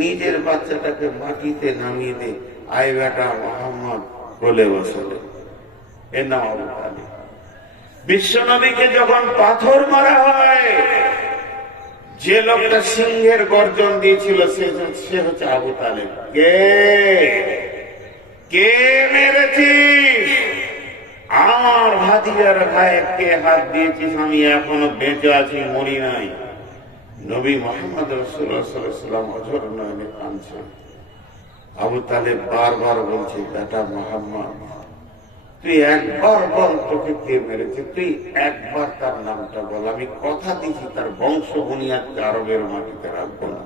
নিজের বাচ্চাটাকে মাটিতে নামিয়ে দিয়ে আয় বেটা মোহাম্মদ বলে বসালেন, এর নাম আবু তালেব। বিশ্ব নবীকে যখন পাথর মারা হয়, যে লোকটা সিংহের গর্জন দিয়েছিল সে হচ্ছে আবু তালেব। কে মেরেছিস? আমার ভাতিজার গায়ে কে হাত দিয়েছিস? আমি এখনো বেঁচে আছি, মরি নাই। নবী মুহাম্মদ রাসূলুল্লাহ সাল্লাল্লাহু আলাইহি ওয়াসাল্লাম অঝর নয়নে কাঁদছেন। আবু তালেব বারবার বলছে, বেটা মুহাম্মদ, তুই একবার বল তোকে কে মেরেছে, তুই একবার তার নামটা বল, আমি কথা দিচ্ছি তার বংশ বুনিয়াদকে আরবের মাটিতে রাখবো না।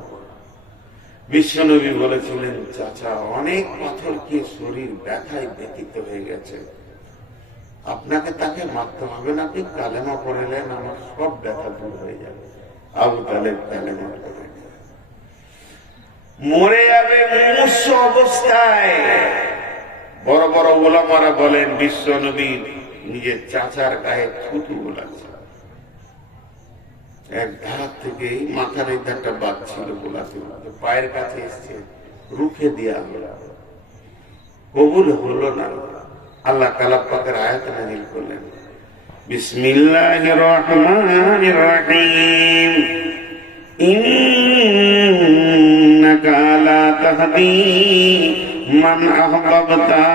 বিশ্বনবী বলেছিলেন, চাচা অনেক পাথর কি শরীর ব্যথায় ব্যথিত হয়ে গেছে, আপনাকে তাকে মারতে হবে না, আপনি কালেমা পড়লেন, আমার সব ব্যথা দূর হয়ে যাবে। আবু তালেব কালেমা পড়ে মরে যাবে মুমূর্ষু অবস্থায়। বড় বড় ওলামারা বলেন, বিশ্ব নবী নিজের চাচার গায়ে থুতু বোলাচ্ছে, এক ধার থেকে মাথার এই ধারটা বাদ ছিল, বোলাতে পায়ের কাছে এসছে, রুখে দেওয়া হলো, কবুল হলো না। আল্লাহ কালাম পাকের আয়াত নাযিল করলেন, বিসমিল্লাহির রহমানির রহিম, ইন্নাকা লা তাহদি মান আহবাবতা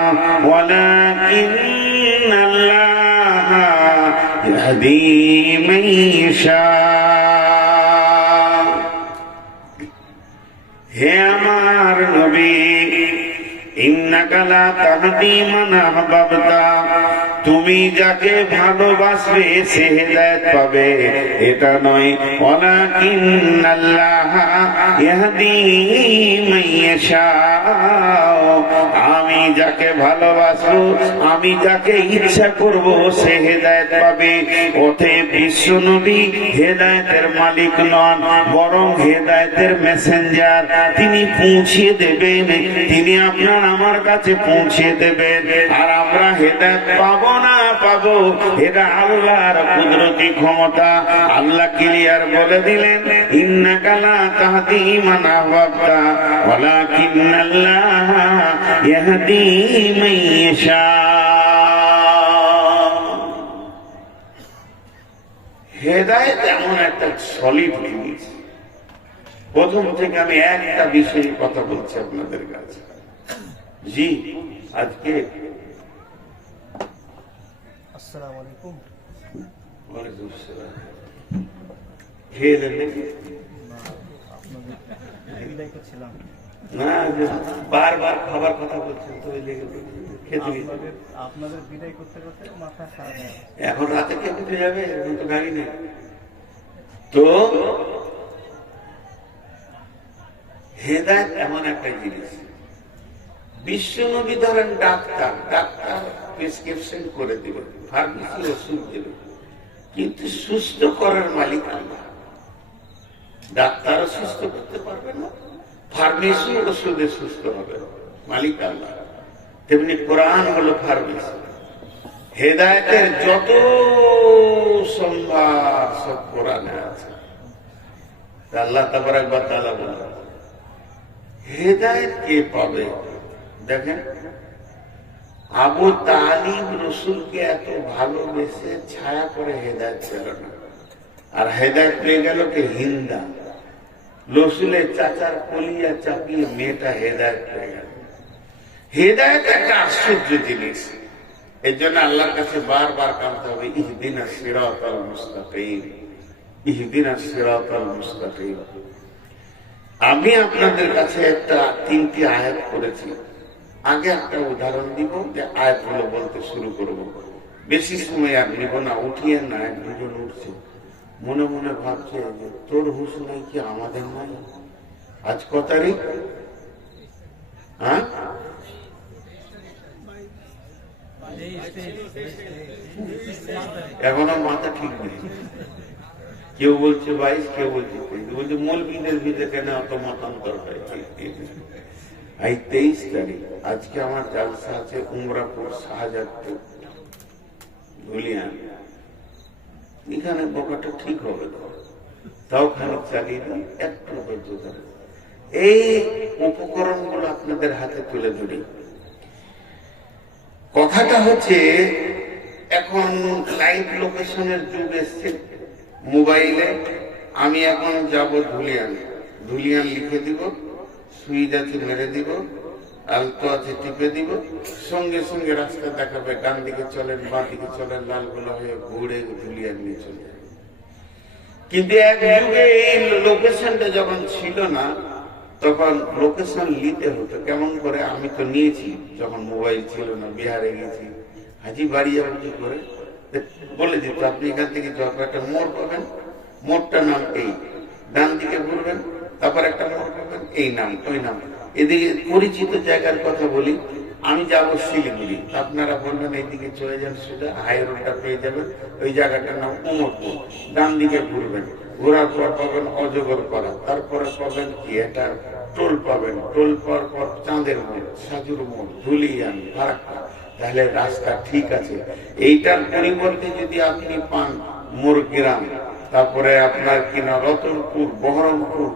ওয়ালাকিন্নাল্লাহা ইয়াহদি মান ইয়াশা। হে আমার নবী, ইন্নাকা লা তাহদি মান আহবাবতা, তুমি যাকে ভালোবাসবে সে হেদায়েত পাবে, এটা নয়। ওয়ালাকিন্নাল্লাহা ইয়াহদি মান ইয়াশা, আমি যাকে ভালোবাসবো, আমি যাকে ইচ্ছা করব সে হেদায়েত পাবে। অতএব বিশ্ব নবী হেদায়েতের মালিক নন, বরং হেদায়েতের মেসেঞ্জার। তিনি পৌঁছিয়ে দেবেন, তিনি আপনার আমার কাছে পৌঁছিয়ে দেবেন। আর আমরা হেদায়েত পাবো না পাবো, এটা আল্লাহর কুদরতি ক্ষমতা। আল্লাহ ক্লিয়ার বলে দিলেন, ইন্নাকা লা তাহদি মান আহবাবতা ওয়ালাকিন্নাল্লাহা ইয়াহদি মান ইয়াশা। হেদায়েত এমন একটা সলিড জিনিস। প্রথম থেকে আমি একটা বিষয়ে কথা বলছি আপনাদের কাছে। জি, আজকে আসসালামু আলাইকুম। ওয়ালাইকুম আসসালাম। খেয়ে দেন নাকি? বিদায় করছিলাম। না, বারবার খাবার কথা বলছেন তো ওই লেগে খেতে আপনাদের বিদায় করতে করতে মাথা খারাপ হয়ে গেছে। এখন রাতে কে খেতে যাবে? এখন তো গাড়ি নেই। তো হেদায়েত এমন একটা জিনিস। বিশ্বনবী ধরেন ডাক্তার, ডাক্তার প্রেসক্রিপশন করে দিবে, ফার্মেসি ওষুধ দেবে, কিন্তু সুস্থ করার মালিক আল্লাহ। ডাক্তারও সুস্থ করতে পারবে না, ফার্মেসি ওষুধে সুস্থ হবে, মালিক আল্লাহ। তেমনি কোরআন হলো ফার্মেসি। হেদায়েতের যত সম্ভার সব কোরআনে আছে। আল্লাহ তাবারক ওয়া তাআলা বলেন, হেদায়েত কে পাবে? দেখেন, আবু তালিব রসুলকে এত ভালোবেসে ছায়া করে হেদায়েত পেল না, আর হেদায়েত পেয়ে গেল কে? হিন্দা। রসুলের চাচার কলিয়া চাপিয়ে মেয়েটা হেদায়েত পেয়ে গেল। হেদায়েত একটা আশ্চর্য জিনিস। এর জন্য আল্লাহর কাছে বারবার কাঁদতে হবে, ইহদিনাস সিরাতাল মুস্তাকিম, ইহদিনাস সিরাতাল মুস্তাকিম। আমি আপনাদের কাছে তিনটি আয়াত করেছি। আগে একটা উদাহরণ দিব, যে আয়াতগুলো বলতে শুরু করব। বেশি সময় আর নিব না, উঠিয়ে না। এক দুজন উঠছে, মনে মনে ভাবছে যে তোর হুশ নাই কি আমাদের নাই? আজ ক তারিখ? হ্যাঁ, এখনো মাথা ঠিক নেই। কেউ বলছে 22, কেউ বলছে 23, বলছে মৌলবীদের ভিতরে কেন অত মতান্তর হয়? 23 তারিখ। আজকে আমার জালসা আছে উমরাপুর, শাহজাদপুর, ধুলিয়ান। এখানে বকাটা ঠিক হবে তো, তাও খারাপ চালিয়ে দিই, একটু ধৈর্য ধরে। এই উপকরণ গুলো আপনাদের হাতে তুলে ধরি। কথাটা হচ্ছে, এখন লাইভ লোকেশনের যুগ এসছে মোবাইলে। আমি এখন যাব ধুলিয়ান, ধুলিয়ান লিখে দিব, সুইচ আছে মেরে দিব, আলতো আছে টিপে দিব, সঙ্গে সঙ্গে রাস্তা দেখাবে, ডান দিকে চলেন, বাঁ দিকে চলেন, লালগোলা হয়ে ঘুরে ধুলিয়ান নিয়ে চলে যাবে। কিন্তু এক যুগে এই লোকেশনটা যখন ছিল না, তখন লোকেশন নিতে হতো। কেমন করে? আমি তো নিয়েছি যখন মোবাইল ছিল না, বিহারে গেছি, হাজি বাড়ি যাবেন কি করে বলে দিত, আপনি এখান থেকে যখন একটা মোড় পাবেন, মোড়টার নাম এই, ডান দিকে ঘুরবেন, তারপর একটা মোড় পাবেন, এই নাম ওই নাম। এদিকে পরিচিত জায়গার কথা বলি, আমি যাবো শিলিগুড়ি, আপনারা বলবেন এইদিকে চলে যান, সেটা হাই রোডটা পেয়ে যাবেন, ওই জায়গাটার নাম উমরপুর। ডান দিকে ঘুরবেন, ঘোরার পর পাবেন অজগর পাড়া, তারপরে পাবেন কি এটা টোল পাবেন, টোল পাওয়ার পর চাঁদের মোড়, সাজুর মোড়, ধুলিয়ান, ফারাক্কা। তাহলে রাস্তা ঠিক আছে। এইটার পরিবর্তে যদি আপনি পান মোরগ্রাম, তারপরে আপনার কিনা রতনপুর, বহরমপুর,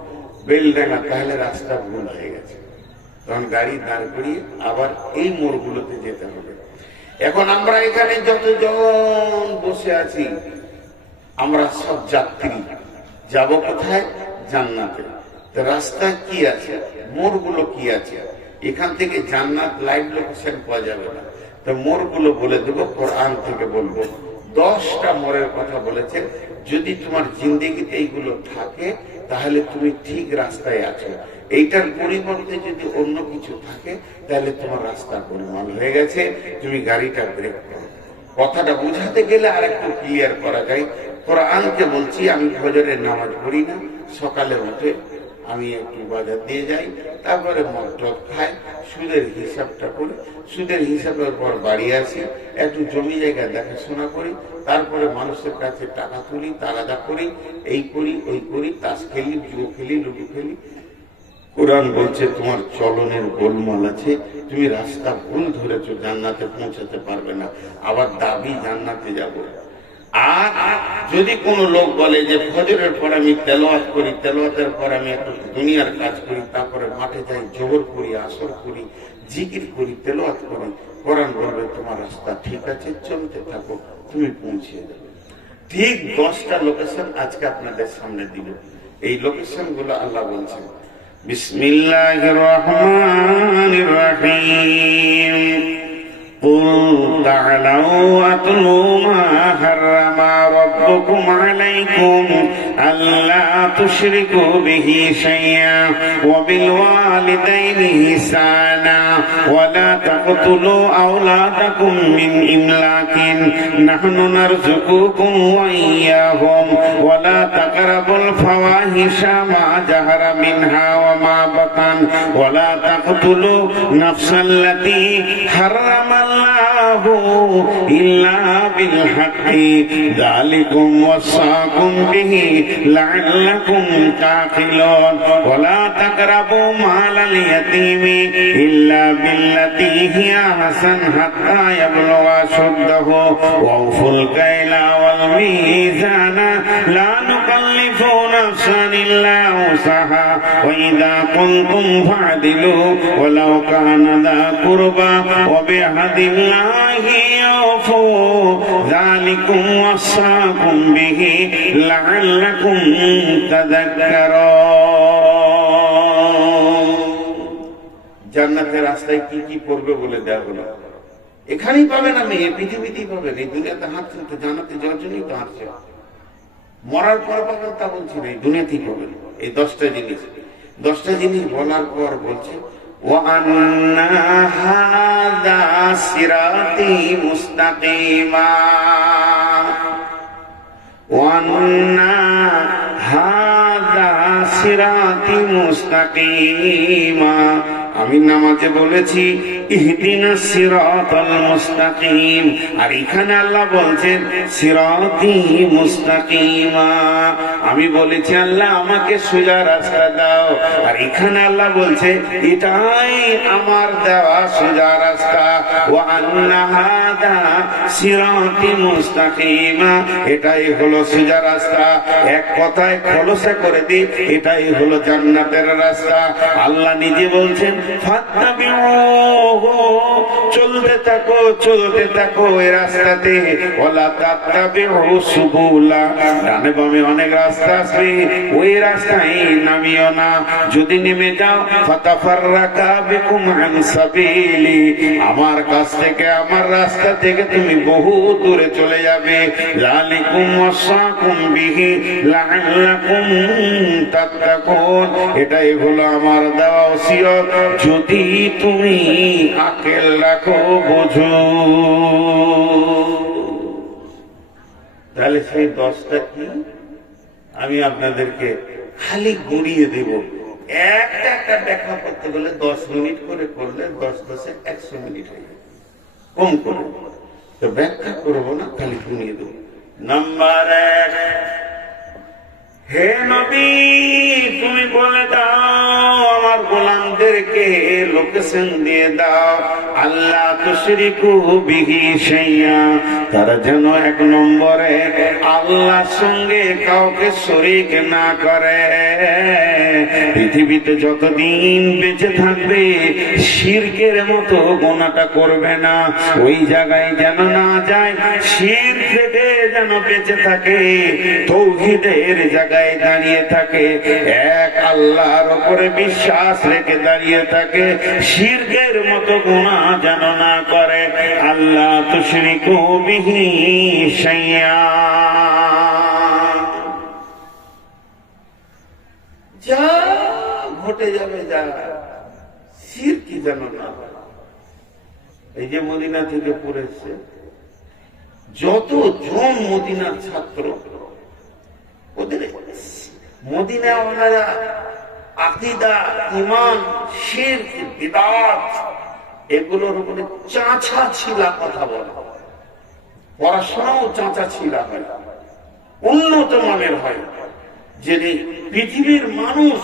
বেলডাঙ্গা, তাহলে রাস্তা ভুল হয়ে গেছে। তখন গাড়ি দাঁড় করিয়ে আবার এই মোড়গুলোতে যেতে হবে। এখন আমরা এখানে যতজন বসে আছি, আমরা সব যাত্রী, যাব কোথায়? জান্নাতে। রাস্তা কি আছে, মোড়গুলো কি আছে? এখান থেকে জান্নাত লাইভ লোকেশন পাওয়া যাবে না, তো মোড়গুলো বলে দেবো, কোরআন থেকে বলবো। 10টা মোড়ের কথা বলেছে। যদি তোমার জিন্দেগিতে এইগুলো থাকে, তাহলে তুমি ঠিক রাস্তায় আছো। এইটার পরিবর্তে যদি অন্য কিছু থাকে, তাহলে তোমার রাস্তা পরিমাণ হয়ে গেছে, তুমি গাড়িটা ব্রেক করো। কথাটা বুঝাতে গেলে আর একটু ক্লিয়ার করা যায়। কোরআনকে বলছি, আমি ফজরের নামাজ পড়ি না, সকালে উঠে আমি একটু বাজার দিয়ে যাই, তারপরে মদ খাই, সুদের হিসাবটা করি, সুদের হিসাবের পর বাড়ি আসি, একটু জমি জায়গা দেখাশোনা করি, তারপরে মানুষের কাছে টাকা তুলি, তাগাদা করি, এই করি ওই করি, তাস খেলি, জুয়ো খেলি, লুডু খেলি। কোরআন বলছে তোমার চলনের গোলমাল আছে, তুমি রাস্তা ভুল ধরেছো, জান্নাতে পৌঁছাতে পারবে না। আবার দাবি জান্নাতে যাব। আর যদি কোন লোক বলে যে ফজরের পর আমি তেলাওয়াত করি, তেলাওয়াতের পর আমি একটু দুনিয়ার কাজ করি, তারপরে মাঠে যাই, জোহর করি, আসর করি, জিকির করি, তেলাওয়াত করি, কোরআন বলবে তোমার রাস্তা ঠিক আছে, চলতে থাকো, তুমি পৌঁছে যাবে। ঠিক 10টা লোকেশন আজকে আপনাদের সামনে দিব। এই লোকেশন গুলো আল্লাহ বলছেন, বিসমিল্লাহির রহমানির রহিম। قل تعالوا واتلوا ما حرم ربكم عليكم ألا تشركوا به شيئا وبالوالدين إحسانا ولا تقتلوا أولادكم من إملاق نحن نرزقكم وإياهم ولا تقربوا الفواحش ما ظهر منها وما بطن ولا تقتلوا نفس التي حرم الله إلا بالحق ذلكم وصاكم به لعلكم تعقلون ولا تقربوا مال اليتيم إلا بالتي هي أحسن حتى يبلغ أشده وأوفوا الكيل والميزان لا نكلف نفسا إلا وسعها وإذا قلتم فاعدلوا ولو كان ذا قربى وبعهد الله أوفوا ذلكم وصاكم به لعلكم تذكرون। জান্নাতের রাস্তায় কি কি করবে বলে দেওয়া হলো। এখানেই পাবেন, আমি এই পৃথিবীতেই পাবেন। এই দুনিয়াতে হাঁটছেন তো জান্নাতে যাওয়ার জন্যই তো হাঁটছেন। মরার পর পাবেন তা বলছি না, এই দুনিয়াতেই পাবেন। এই 10টা জিনিস বলার পর বলছে وَأَنَّ هَذَا صِرَاطِي مُسْتَقِيمًا وَأَنَّ هَذَا صِرَاطِي مُسْتَقِيمًا। আমি নামাজে বলেছি ইহদিনাস সিরাতাল মুস্তাকিম, আর এখানে আল্লাহ বলছেন সিরাতি মুস্তাকিমা। আমি বলেছি আল্লাহ আমাকে সোজা রাস্তা দাও, আর এখানে আল্লাহ বলছে এটাই আমার দেওয়া সোজা রাস্তা। ওয়া আন্না হাদা সিরাতি মুস্তাকিমা, এটাই হলো সোজা রাস্তা। এক কথায় খোলসা করে দিই, এটাই হলো জান্নাতের রাস্তা। আল্লাহ নিজে বলছেন ফাত্তাবিউহু, চলতে থাকো এই রাস্তাতে। ওয়ালা তাত্তাবিউ সুবুলা, ডানে বামে অনেক রাস্তা আছে, ওই রাস্তায় নামিও না। যদি নেমে যাও ফাতাফাররাকা বিকুম আন সাবিলি, আমার কাছ থেকে আমার রাস্তা থেকে তুমি বহু দূরে চলে যাবে। যালিকুম ওয়াসাকুম বিহি লাআল্লাকুম তাত্তাকুন, এটাই হলো আমার দেওয়া ওসিয়ত, যদি তুমি আকেল রাখো, বোঝো। তাহলে সেই 10টা কি আমি আপনাদেরকে খালি গুড়িয়ে দেব। একটা ব্যাখ্যা করতে গেলে 10 মিনিট করে করলে 10 10 100 মিনিট হয়ে যাবে, কম করে তো ব্যাখ্যা করবো না, খালি গুড়িয়ে দেব। নাম্বার 1, হে নবী তুমি বলে দাও আমার গোলামদেরকে, লোকেশন দিয়ে দাও, আল্লাহ তুশরিকু বিহি শাইয়া, তারা যেন 1 নম্বরে আল্লাহর সঙ্গে কাউকে শরীক না করে। পৃথিবীতে যতদিন বেঁচে থাকবে শিরকের মতো গোনাটা করবে না, ওই জায়গায় যেন না যায়, শিরক থেকে যেন বেঁচে থাকে, তাওহীদের জায়গায় দাঁড়িয়ে থাকে, এক আল্লাহর উপরে বিশ্বাস রেখে দাঁড়িয়ে থাকে, শিরকের মতো গুনাহ যেন না করে। আল্লাহ তুশরিকু বিহি শাইয়া, যা ঘটে যাবে যা শিরক যেন না হয়। এই যে মদিনা থেকে পড়েছে যত জন মদিনার ছাত্র, ওদের মদিনা ওনারা আকীদা, ঈমান, শিরক, বিদআত এগুলোর উপরে চাঁচা ছিলা কথা বলে। পড়াশোনাও চাঁচা ছিলা হয়, উন্নত মানের হয়। যে পৃথিবীর মানুষ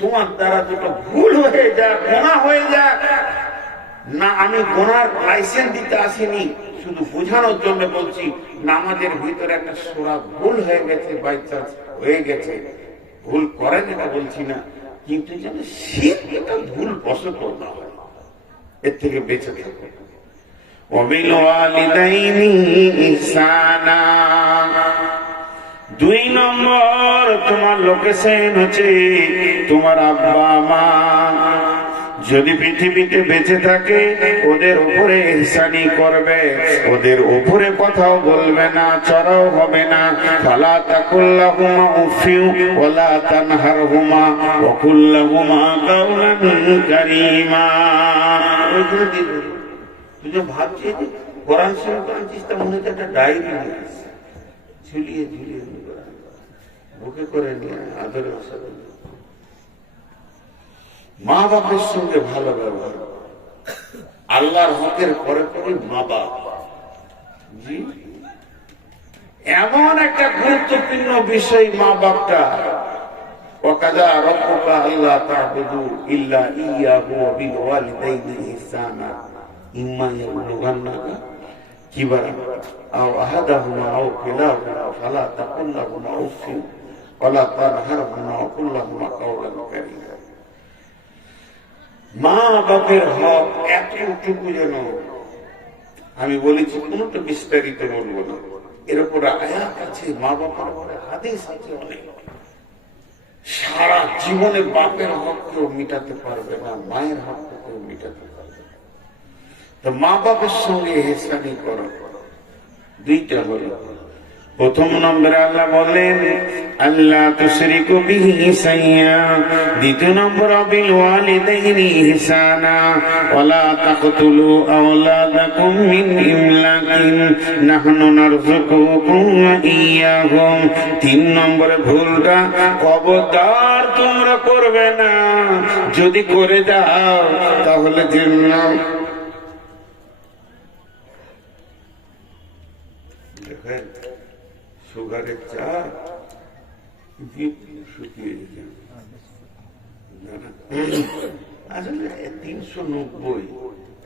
তোমার দ্বারা দুটো ভুল হয়ে যাক, গুনাহ হয়ে যাক না, আমি গুনার লাইসেন্স দিতে আসিনি, শুধু বোঝানোর জন্য বলছি, নামাজের ভিতরে একটা সূরা ভুল হয়ে গেছে, বাই চান্স হয়ে গেছে, ভুল করেন এটা বলছি না, কিন্তু যেন শিরকটা ভুল বশত না হয়, এর থেকে বেঁচে থাকবে। ওয়াবিল ওয়ালিদাইনি ইহসানা, 2 নম্বর তোমার লোকেশন হচ্ছে তোমার আব্বা মা, যদি পৃথিবীতে বেঁচে থাকে ওদের উপরে ইহসানি করবে, ওদের উপরে কথাও বলবে না, চড়াও হবে না। ফালা তাকুল্লাহুমা উফিউ ওয়ালা তানহারহুমা ওয়া কুল্লাহুমা কাওলান কারীমা। তুই যে ভাবছিস যে কোরআন শরীফ আনছিস, তা মনে হচ্ছে একটা ডায়েরি ঝুলিয়ে বুকে করে নিয়ে আদরের সাথে মা বাপের সঙ্গে ভালো ব্যবহার, আল্লাহর হকের পরে পরে মা বাপ। জি, এমন একটা গুরুত্বপূর্ণ বিষয় মা বাপটা। ওয়াকাযা রাব্বুকা আল্লা তা'বুদু ইল্লা ইয়্যাহু ওয়া বিল ওয়ালিদাইনি ইহসানা ইম্মা ইয়াবলুগান্না কিবারা আও আহাদাহুমা আও কিলাহুমা ফালা তাকুল লাহুমা উফিন ওয়ালা তানহারহুমা ওয়া কুল লাহুমা কাওলান কারীমা। মা বাপের হক এতটুকু যেন, আমি বলেছি কোনটা বিস্তারিত বলবো না, এর উপর আয়াত আছে, মা বাবার উপরে হাদিস আছে অনেক। সারা জীবনে বাপের হক কেউ মিটাতে পারবে না, মায়ের হক কেউ মেটাতে পারবে। তো মা বাবার সঙ্গে এহসানি করো। দুইটা হলো, প্রথম নম্বরে আল্লাহ বলেন আল্লাহ তুশরিকু বিহি শাইয়্যা, দ্বিতীয় নম্বর বিল ওয়ালিদাইনি ইহসানা ওয়ালা তাকতুলু আওলাদাকুম মিন ইমলাকিন নাহনু নারযুকুকুম ওয়া ইয়্যাহুম। তিন নম্বরে ভুলটা খবরদার তোমরা করবে না, যদি করে দাও তাহলে জান্নাত। দেখেন সুগারের চা শুকিয়ে যায়, আসলে 390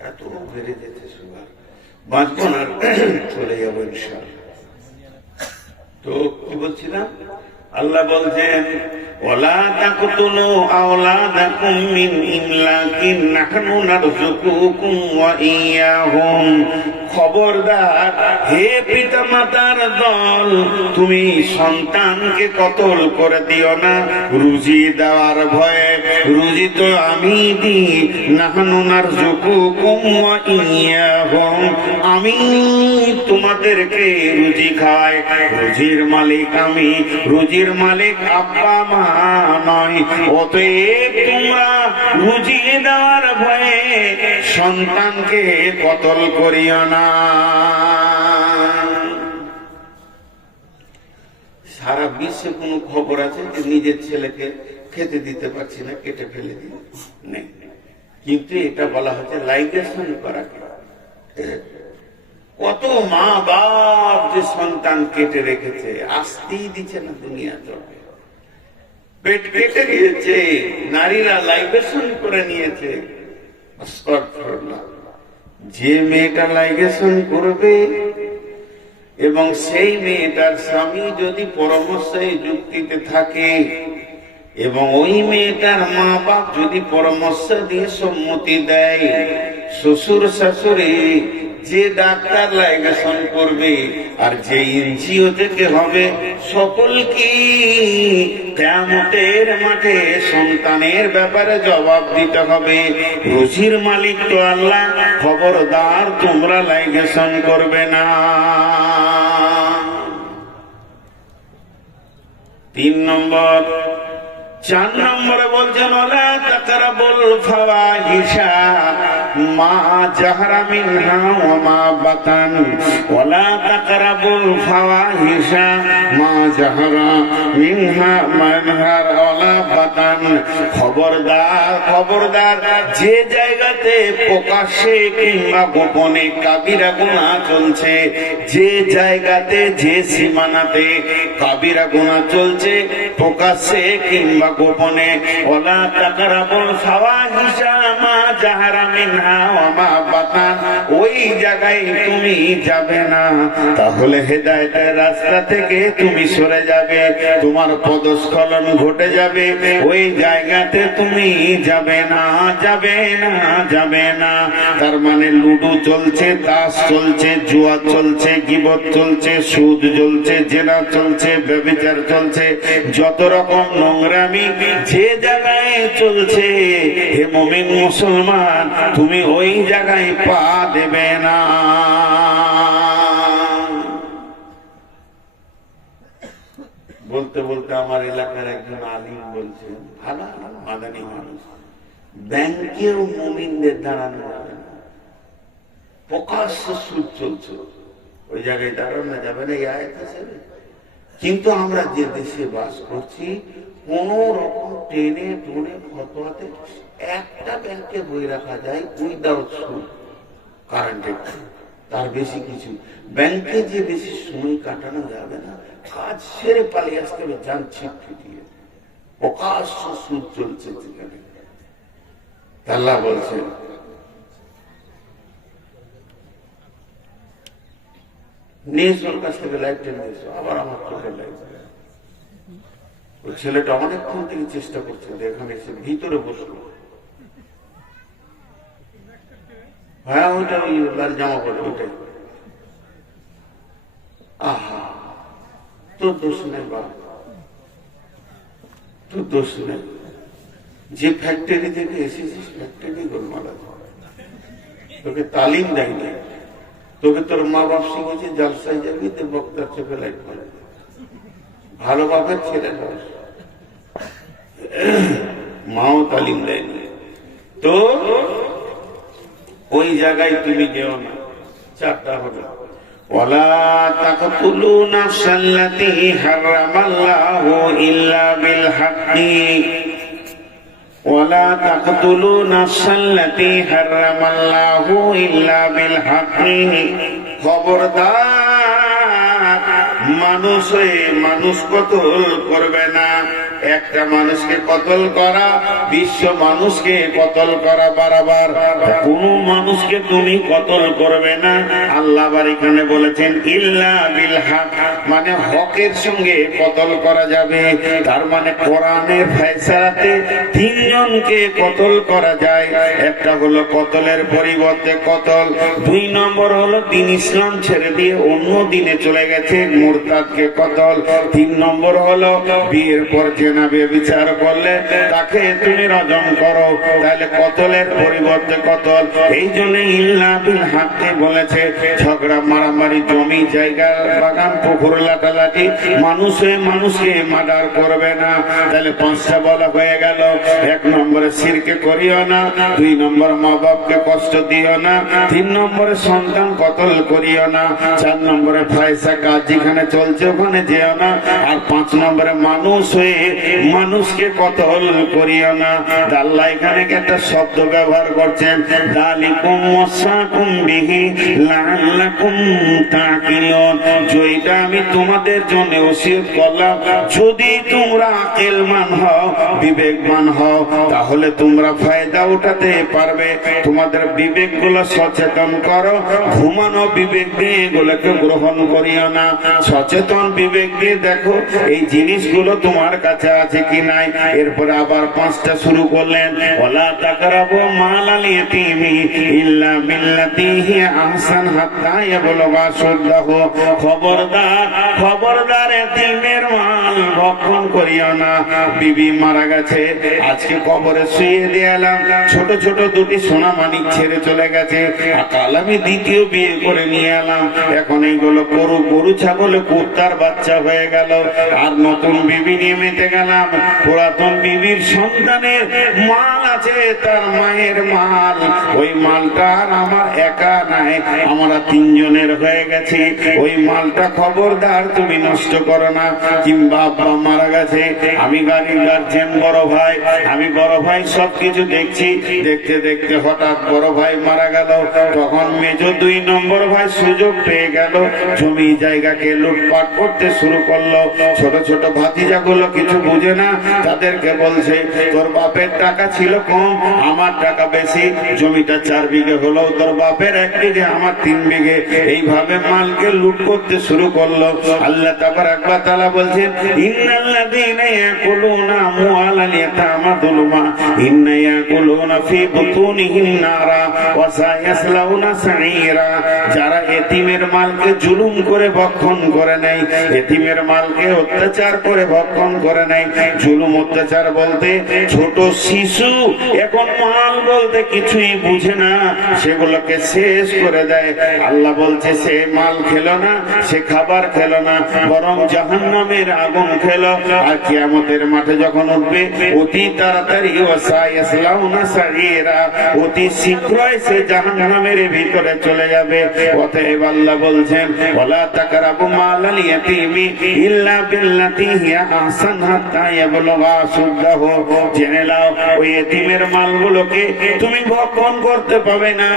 এত বেড়ে যেতে সুগার, বাঁচবো না, চলে যাবো ইনশাআল্লাহ। তো কি বলছিলাম, আল্লাহ বলছেন ওয়ালা তাকতুলু আওলাদাকুম মিন ইমলাকিন নাহনু নারযুকুকুম ওয়া ইয়্যাহুম। খবরদার হে পিতামাতার দল, তুমি সন্তানকে কতল করে দিও না রুজি দেওয়ার ভয়ে। রুজি তো আমি দিই, নাহনু নারযুকুকুম ওয়া ইয়্যাহুম, আমি তোমাদেরকে রুজি খাওয়াই, রুজির মালিক আমি, রুজির মালিক আব্বা মা নয়। অতএব তোমরা রুজি দেওয়ার ভয়ে সন্তানকে কতল করিও না। সারা বিশ্বে কোন খবর আছে যে নিজের ছেলেকে খেতে দিতে পারছি না, কেটে ফেলে দিই নেই, কিন্তু এটা বলা হচ্ছে লাইগেশন করা। কত মা বাপ যে সন্তান কেটে রেখেছে, আসতেই দিচ্ছে না দুনিয়া চলে, পেট কেটে দিয়েছে, নারীরা লাইগেশন করে নিয়েছে। যে মেয়েটা লাইগেশন করবে এবং সেই মেয়েটার স্বামী যদি পরামর্শে যুক্তিতে থাকে এবং ওই মেয়েটার মা বাপ যদি পরামর্শ দিয়ে সম্মতি দেয়, শ্বশুর শাশুড়ি যে ডাক্তার লাইগেশন করবে আর যে এনজিও থেকে হবে, সকলকে কিয়ামতের মাঠে সন্তানের ব্যাপারে জবাব দিতে হবে। রুজির মালিক তো আল্লাহ, খবরদার তোমরা লাইগেশন করবে না। 3 নম্বর। 4 নম্বরে বলছেন ওয়ালা তাকরাবুল ফাওয়াহিশা মা জাহরা মিনহা ওয়া মা বাতান, ওয়ালা তাকরাবুল ফাওয়াহিশা মা জাহরা মিনহা মানহার ওয়ালা বাতান। খবরদার খবরদার, যে জায়গাতে প্রকাশ্যে কিংবা গোপনে কাবিরা গুনাহ চলছে, যে জায়গাতে যে সীমানাতে কাবিরা গুনাহ চলছে প্রকাশ্যে কিংবা গোপনে, ওয়ালা তাকরাবুল ফাওয়াহিশা মা জাহরা মিনহা ওয়া মা বাতান, ওই জায়গায় তুমি যাবে না। তাহলে হেদায়েতের রাস্তা থেকে তুমি সরে যাবে, তোমার পদস্খলন ঘটে যাবে, ওই জায়গাতে তুমি যাবে না, যাবে না, যাবে না। তার মানে লুডু চলছে, তাস চলছে, জুয়া চলছে, গীবত চলছে, সুদ চলছে, জেনা চলছে, ব্যভিচার চলছে, যত রকম নোংরামি যে জায়গায় চলছে, হে মুমিন মুসলমান, তুমি ওই জায়গায় পা দেবে না। বলতে বলতে আমার এলাকার একজন আলিম বলছেন, ভালো মাদানী মানুষ, ব্যাংকেও মুমিনদের দাঁড়ানো যাবে না, প্রকাশ্য সুদ চলছে, ওই জায়গায় দাঁড়ানো যাবে না, এই আয়াত আছে। কিন্তু আমরা যে দেশে বাস করছি, কোন রকম টেনে টুনে ফতোয়াতে একটা ব্যাংকে বই রাখা যায় উইদাউট সুদ, কারেন্টের, তার বেশি কিছু ব্যাংকে যে বেশি সময় কাটানো যাবে না, কাজ সেরে পালিয়ে আসতে হবে, যান ছিটকে দিয়ে, প্রকাশ্য সুদ চলছে সেখানে। আল্লাহ বলছেন নিয়ে ওর কাছ থেকে লাইফ টেনে দিয়েছ, আবার আমার চোখের লাইফ। ওই ছেলেটা অনেকক্ষণ থেকে চেষ্টা করছে, এখানে এসে ভিতরে বসলো, হ্যাঁ ওইটা ওই লাল জামা পড়ে ওইটাই। আহা, তোর দোষ নেই বাবা, তোর দোষ নেই, যে ফ্যাক্টরি থেকে এসেছিস ফ্যাক্টরি গোলমাল আছে। তোকে তালিম দেয়নি, তোকে তোর মা বাপ শিখেছে জালসায় যাবি তো বক্তার চোখে লাগবে, ভালো বাপের ছেলে নয়, মাও তালিম দেয়নি, তো ওই জায়গায় তুমি যেও না। চারটা হবে, ওয়ালা তাকতুলু নাফসাল্লাতী হারামাল্লাহু ইল্লা বিল হাক্কি, ওয়ালা তাকতুলু নাফসাল্লাতী হারামাল্লাহু ইল্লা বিল হাক্কি। খবরদার মানুষ হয়ে মানুষ কতল করবে না। একটা মানুষকে কতল করা বিশ্ব মানুষকে কতল করা বরাবর, কোন মানুষকে তুমি কতল করবে না। আল্লাহ আবার এখানে বলেছেন ইল্লা বিল হক, মানে হকের সঙ্গে কতল করা যাবে। তার মানে কোরআনের ফয়সালাতে তিনজনকে কতল করা যায়। একটা হলো কতলের পরিবর্তে কতল, দুই নম্বর হলো দিন ইসলাম ছেড়ে দিয়ে অন্য দিনে চলে গেছে মুরতাদকে কতল, তিন নম্বর হলো বিয়ের পর জেনা ব্যভিচার করলে তাকে তুমি রজম করো। তাহলে কতলের পরিবর্তে কতল। এই জন্য ইল্লা বিল হক বলেছে। ঝগড়া মারামারি, জমি জায়গা বাগান পুকুর লাটালাটি, মানুষে মানুষকে মার্ডার করবে না। তাহলে পাঁচটা বলা হয়ে গেল। এক নম্বরে শিরকে করিও না, দুই নম্বর মা বাপকে কষ্ট দিও না, তিন নম্বরে সন্তান কতল করিও না, চার নম্বরে ফায়সা কাজ যেখানে চলছে ওখানে যেও না, আর পাঁচ নম্বরে মানুষ হয়ে মানুষকে কতল করিও না। আল্লাহ এখানে একটা শব্দ ব্যবহার করছেন, যালিকুম ওয়াসাকুম বিহি লাআল্লাকুম তাকিলুন। যেটা আমি তোমাদের জন্য ওসিয়ত করলাম, যদি তোমরা আকলমান হও, বিবেকবান হও, তাহলে তোমরা ফায়দা উঠাতে পারবে। তোমাদের বিবেকগুলো সচেতন করো, ঘুমানো বিবেক দিয়ে এগুলোকে গ্রহণ করিও না। সচেতন বিবেক দিয়ে দেখো এই জিনিসগুলো তোমার কাছে আছে কি নাই। এরপরে আবার পাঁচটা শুরু করলেন, ওয়ালা তাকরাবু মালাল ইয়াতীমি ইল্লা বিল্লাতী হিয়া আহসান হাত্তা ইয়াবলুগা শুদ্দাহু। খবরদার খবরদার, এতিমের মাল ভক্ষণ করিও না। বিবি মারা গেছে, আজকে কবরে শুয়ে দিলাম, ছোট ছোট দুটি সোনা মানিক ছেড়ে চলে গেছে, কাল আমি দ্বিতীয় বিয়ে করে নিয়ে এলাম, এখন এইগুলো গরু গরু ছাগলে কুত্তার বাচ্চা হয়ে গেল, আর নতুন বিবি নিয়ে মেতে গেলাম। পুরাতন বিবির সন্তানের মাল আছে, তার মায়ের মাল, ওই মালটা আর আমার একা নাই, আমরা তিনজনের হয়ে গেছে। ওই মালটা খবরদার তুমি নষ্ট করো না। কিংবা আব্বা মারা গেছে, আমি গাড়ির গার্জেন, বড় ভাই, আমি বড় ভাই সবকিছু দেখছি, দেখতে দেখতে হঠাৎ বড় ভাই মারা গেল, তখন মেজ দুই নম্বর ভাই সুযোগ পেয়ে গেল, জমি জায়গাকে লুটপাট করতে শুরু করলো। ছোট ছোট ভাতিজা গুলো কিছু বুঝে না, তাদেরকে বলছে তোর বাপের টাকা ছিল কম, আমার টাকা বেশি, জমিটা 4 বিঘে হলো, তোর বাপের 1 বিঘে, আমার 3 বিঘে। এইভাবে মালকে লুট করতে শুরু করলো। আল্লাহ তাবারাক ওয়া তাআলা বলছেন, ইন্নাল্লাযীনা ইয়াকুলুনা আমওয়ালাল ইয়াতামা যুলমা ইন্না ইয়াকুলুনা ফি বুতুনিহিম নারা ওয়া সায়াসলাউনা সাঈরা। যারা এতিমের মালকে জুলুম করে ভক্ষণ করে নেয়, এতিমের মালকে অত্যাচার করে ভক্ষণ করে নেয়। জুলুম অত্যাচার বলতে ছোট শিশু এখন মাল বলতে কিছুই বুঝে না, সেগুলোকে শেষ করে দেয়। আল্লাহ বলছে সে মাল খেলো না, সে খাবার খেলো না, বরং জাহান্নামের আগুন খেলো। আর কিয়ামতের মাঠে যখন উঠবে অতি তাড়াতাড়ি ওয়াসায়াসলাউনা সাঈরা, অতি শীঘ্রই সে জাহান্নামের ভিতরে চলে যাবে। অতএব আল্লাহ বলছেন, ওয়ালা তাকরাবু মালাল ইয়াতীমি ইল্লা বিল্লাতী হিয়া আহসান হাত্তা ইয়াবলুগা শুদ্দাহু। জেনে নাও ওই এতিমের মালগুলোকে তুমি ভক্ষণ করতে পাবে না।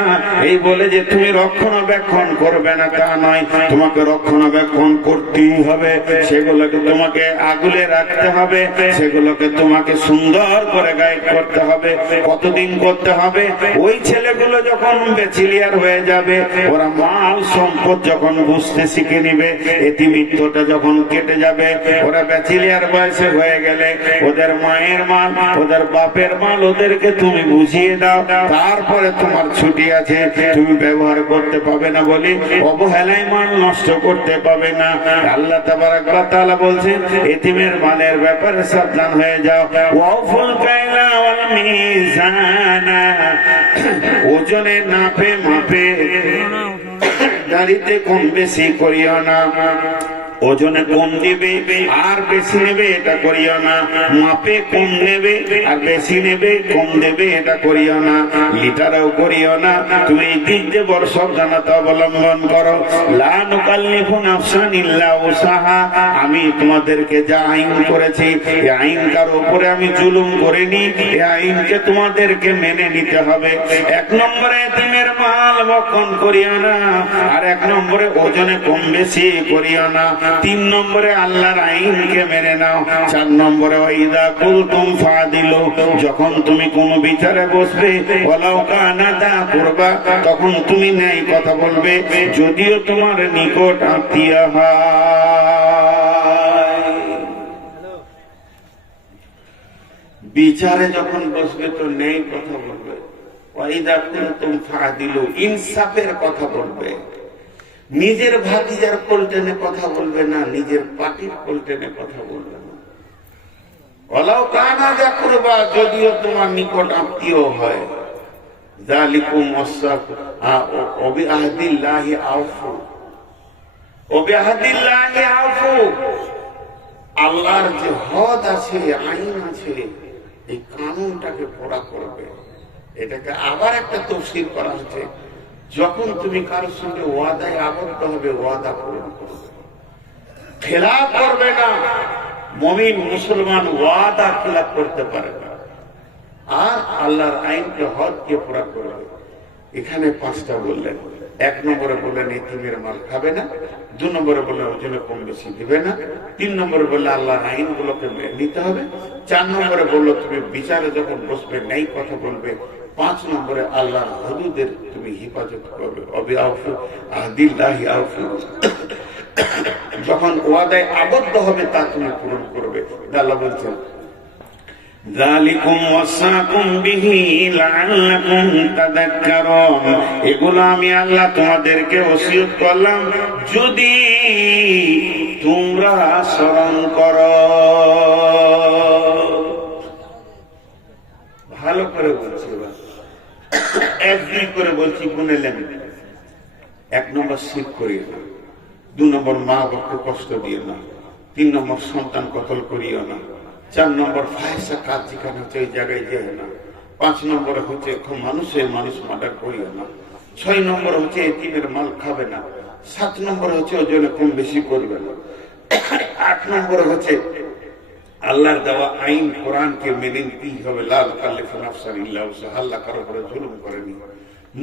এই বলে যে তুমি রক্ষণাবেক্ষণ করবে না তা নয়, তোমাকে রক্ষণাবেক্ষণ করতেই হবে, সেগুলোকে তোমাকে আগলে রাখতে হবে, সেগুলোকে তোমাকে সুন্দর করে গাইড করতে হবে। কতদিন করতে হবে? ওই ছেলেগুলো যখন ব্যাচেলিয়ার হয়ে যাবে, ওরা মাল সম্পদ যখন বুঝতে শিখে নিবে, এতিমিত্বটা যখন কেটে যাবে, ওরা ব্যাচেলিয়ার বয়সে হয়ে গেলে ওদের মায়ের মাল, ওদের বাপের মাল ওদেরকে তুমি বুঝিয়ে দাও, তারপরে তোমার ছুটি আছে, তুমি ব্যবহার করতে পাবে না বলে অবহেলায় মাল নষ্ট করতে পাবে না। আল্লাহ তাবারাক ওয়া তাআলা বলছেন এতিমের মালের ব্যাপারে সাবধান হয়ে যাও। ওয়াফুল কাইলা ওয়াল মিজানা ওজনে নাপে মাপে গাড়িতে কম বেশি করিও না, ওজনে কম দিবে আর বেশি নেবে এটা করিও না, মাপে কম নেবে আর বেশি নেবে কম দেবে এটা করিও না, লিটারও করিও না। তুমি এই দিক দিয়ে বড় সাবধানতা অবলম্বন করো। লা নুকাল্লিফু নাফসান ইল্লা উসাহা, আমি তোমাদেরকে যা আইন করেছি এই আইন কার উপরে আমি জুলুম করিনি, এই আইনকে তোমাদেরকে মেনে নিতে হবে। এক নম্বরে এতিমের মাল বক্ষণ করিও না, আর এক নম্বরে ওজনে কম বেশি করিও না, তিন নম্বরে আল্লাহর আইনকে মেনে নাও, চার নম্বরে ওয়াইদা কুলতুম ফাদিলু, যখন তুমি কোন বিচারে বসবে ওয়ালাউ কানা দা কুরবা, তখন তুমি ন্যায় কথা বলবে যদিও তোমার নিকট আত্মীয় হয়। বিচারে যখন বসবে তো ন্যায় কথা বলবে, ওয়াইদা কুলতুম ফাদিলু, ইনসাফের কথা বলবে। নিজের ভাতিজার কোলটেনে কথা বলবে না, নিজের পার্টির কোলটেনে কথা বলবে না। ওয়ালাউ কানা যা কুরবা, যদিও তোমার নিকট আত্মীয় হয়। যালিকুম ওয়াসাকুম বিআহদিল্লাহি আউফু, বিআহদিল্লাহি আউফু, আল্লাহর যে হদ আছে, আইন আছে, এই কানুনটাকে পুরা করবে। এটাকে আবার একটা তফসির করা হচ্ছে, যখন তুমি কারোর সঙ্গে ওয়াদায় আবদ্ধ হবে ওয়াদা পূরণ করবে, খেলাফ করবে না। মুমিন মুসলমান ওয়াদা খেলাফ করতে পারে না, আর আল্লাহর আইনকে হদকে পুরা করবে। এখানে পাঁচটা বললেন। এক নম্বরে বললেন এতিমের মাল খাবে না, দু নম্বরে বললেন ওজনে কম বেশি দিবে না, তিন নম্বরে বললে আল্লাহর আইনগুলোকে নিতে হবে, চার নম্বরে বললো তুমি বিচারে যখন বসবে ন্যায় কথা বলবে, পাঁচ নম্বরে আল্লাহর হুদুদের তুমি হিফাজত করবে। যখন ওয়াদায় আবদ্ধ হবে তা তুমি পূরণ করবে। আল্লাহ বলছেন যালিকুম ওয়াসাকুম বিহি লাআল্লাকুম তাযাক্কারুন, এগুলো আমি আল্লাহ তোমাদেরকে ওসিয়ত করলাম যদি তোমরা স্মরণ করো। ভালো করে বলছি, এক দুই করে বলছি, গুনেলেন। এক নম্বর শিরক করিও না, দু নম্বর মা বাবাকে কষ্ট দিও না, তিন নম্বর সন্তান কতল করিও না, চার নম্বর ফাহিশা কাজ যেখানে হচ্ছে ওই জায়গায় যেও না, পাঁচ নম্বরে হচ্ছে মানুষের মানুষ মার্ডার করিও না, ছয় নম্বর হচ্ছে এতিমের মাল খাবে না, সাত নম্বরে হচ্ছে ওজনে কম বেশি করবে না, আট নম্বরে হচ্ছে আল্লাহর দেওয়া আইন কোরআনকে মেনে নিতেই হবে। লা নুকাল্লিফু নাফসান ইল্লা উসাহা, আল্লাহ কারো উপরে জুলুম করেনি।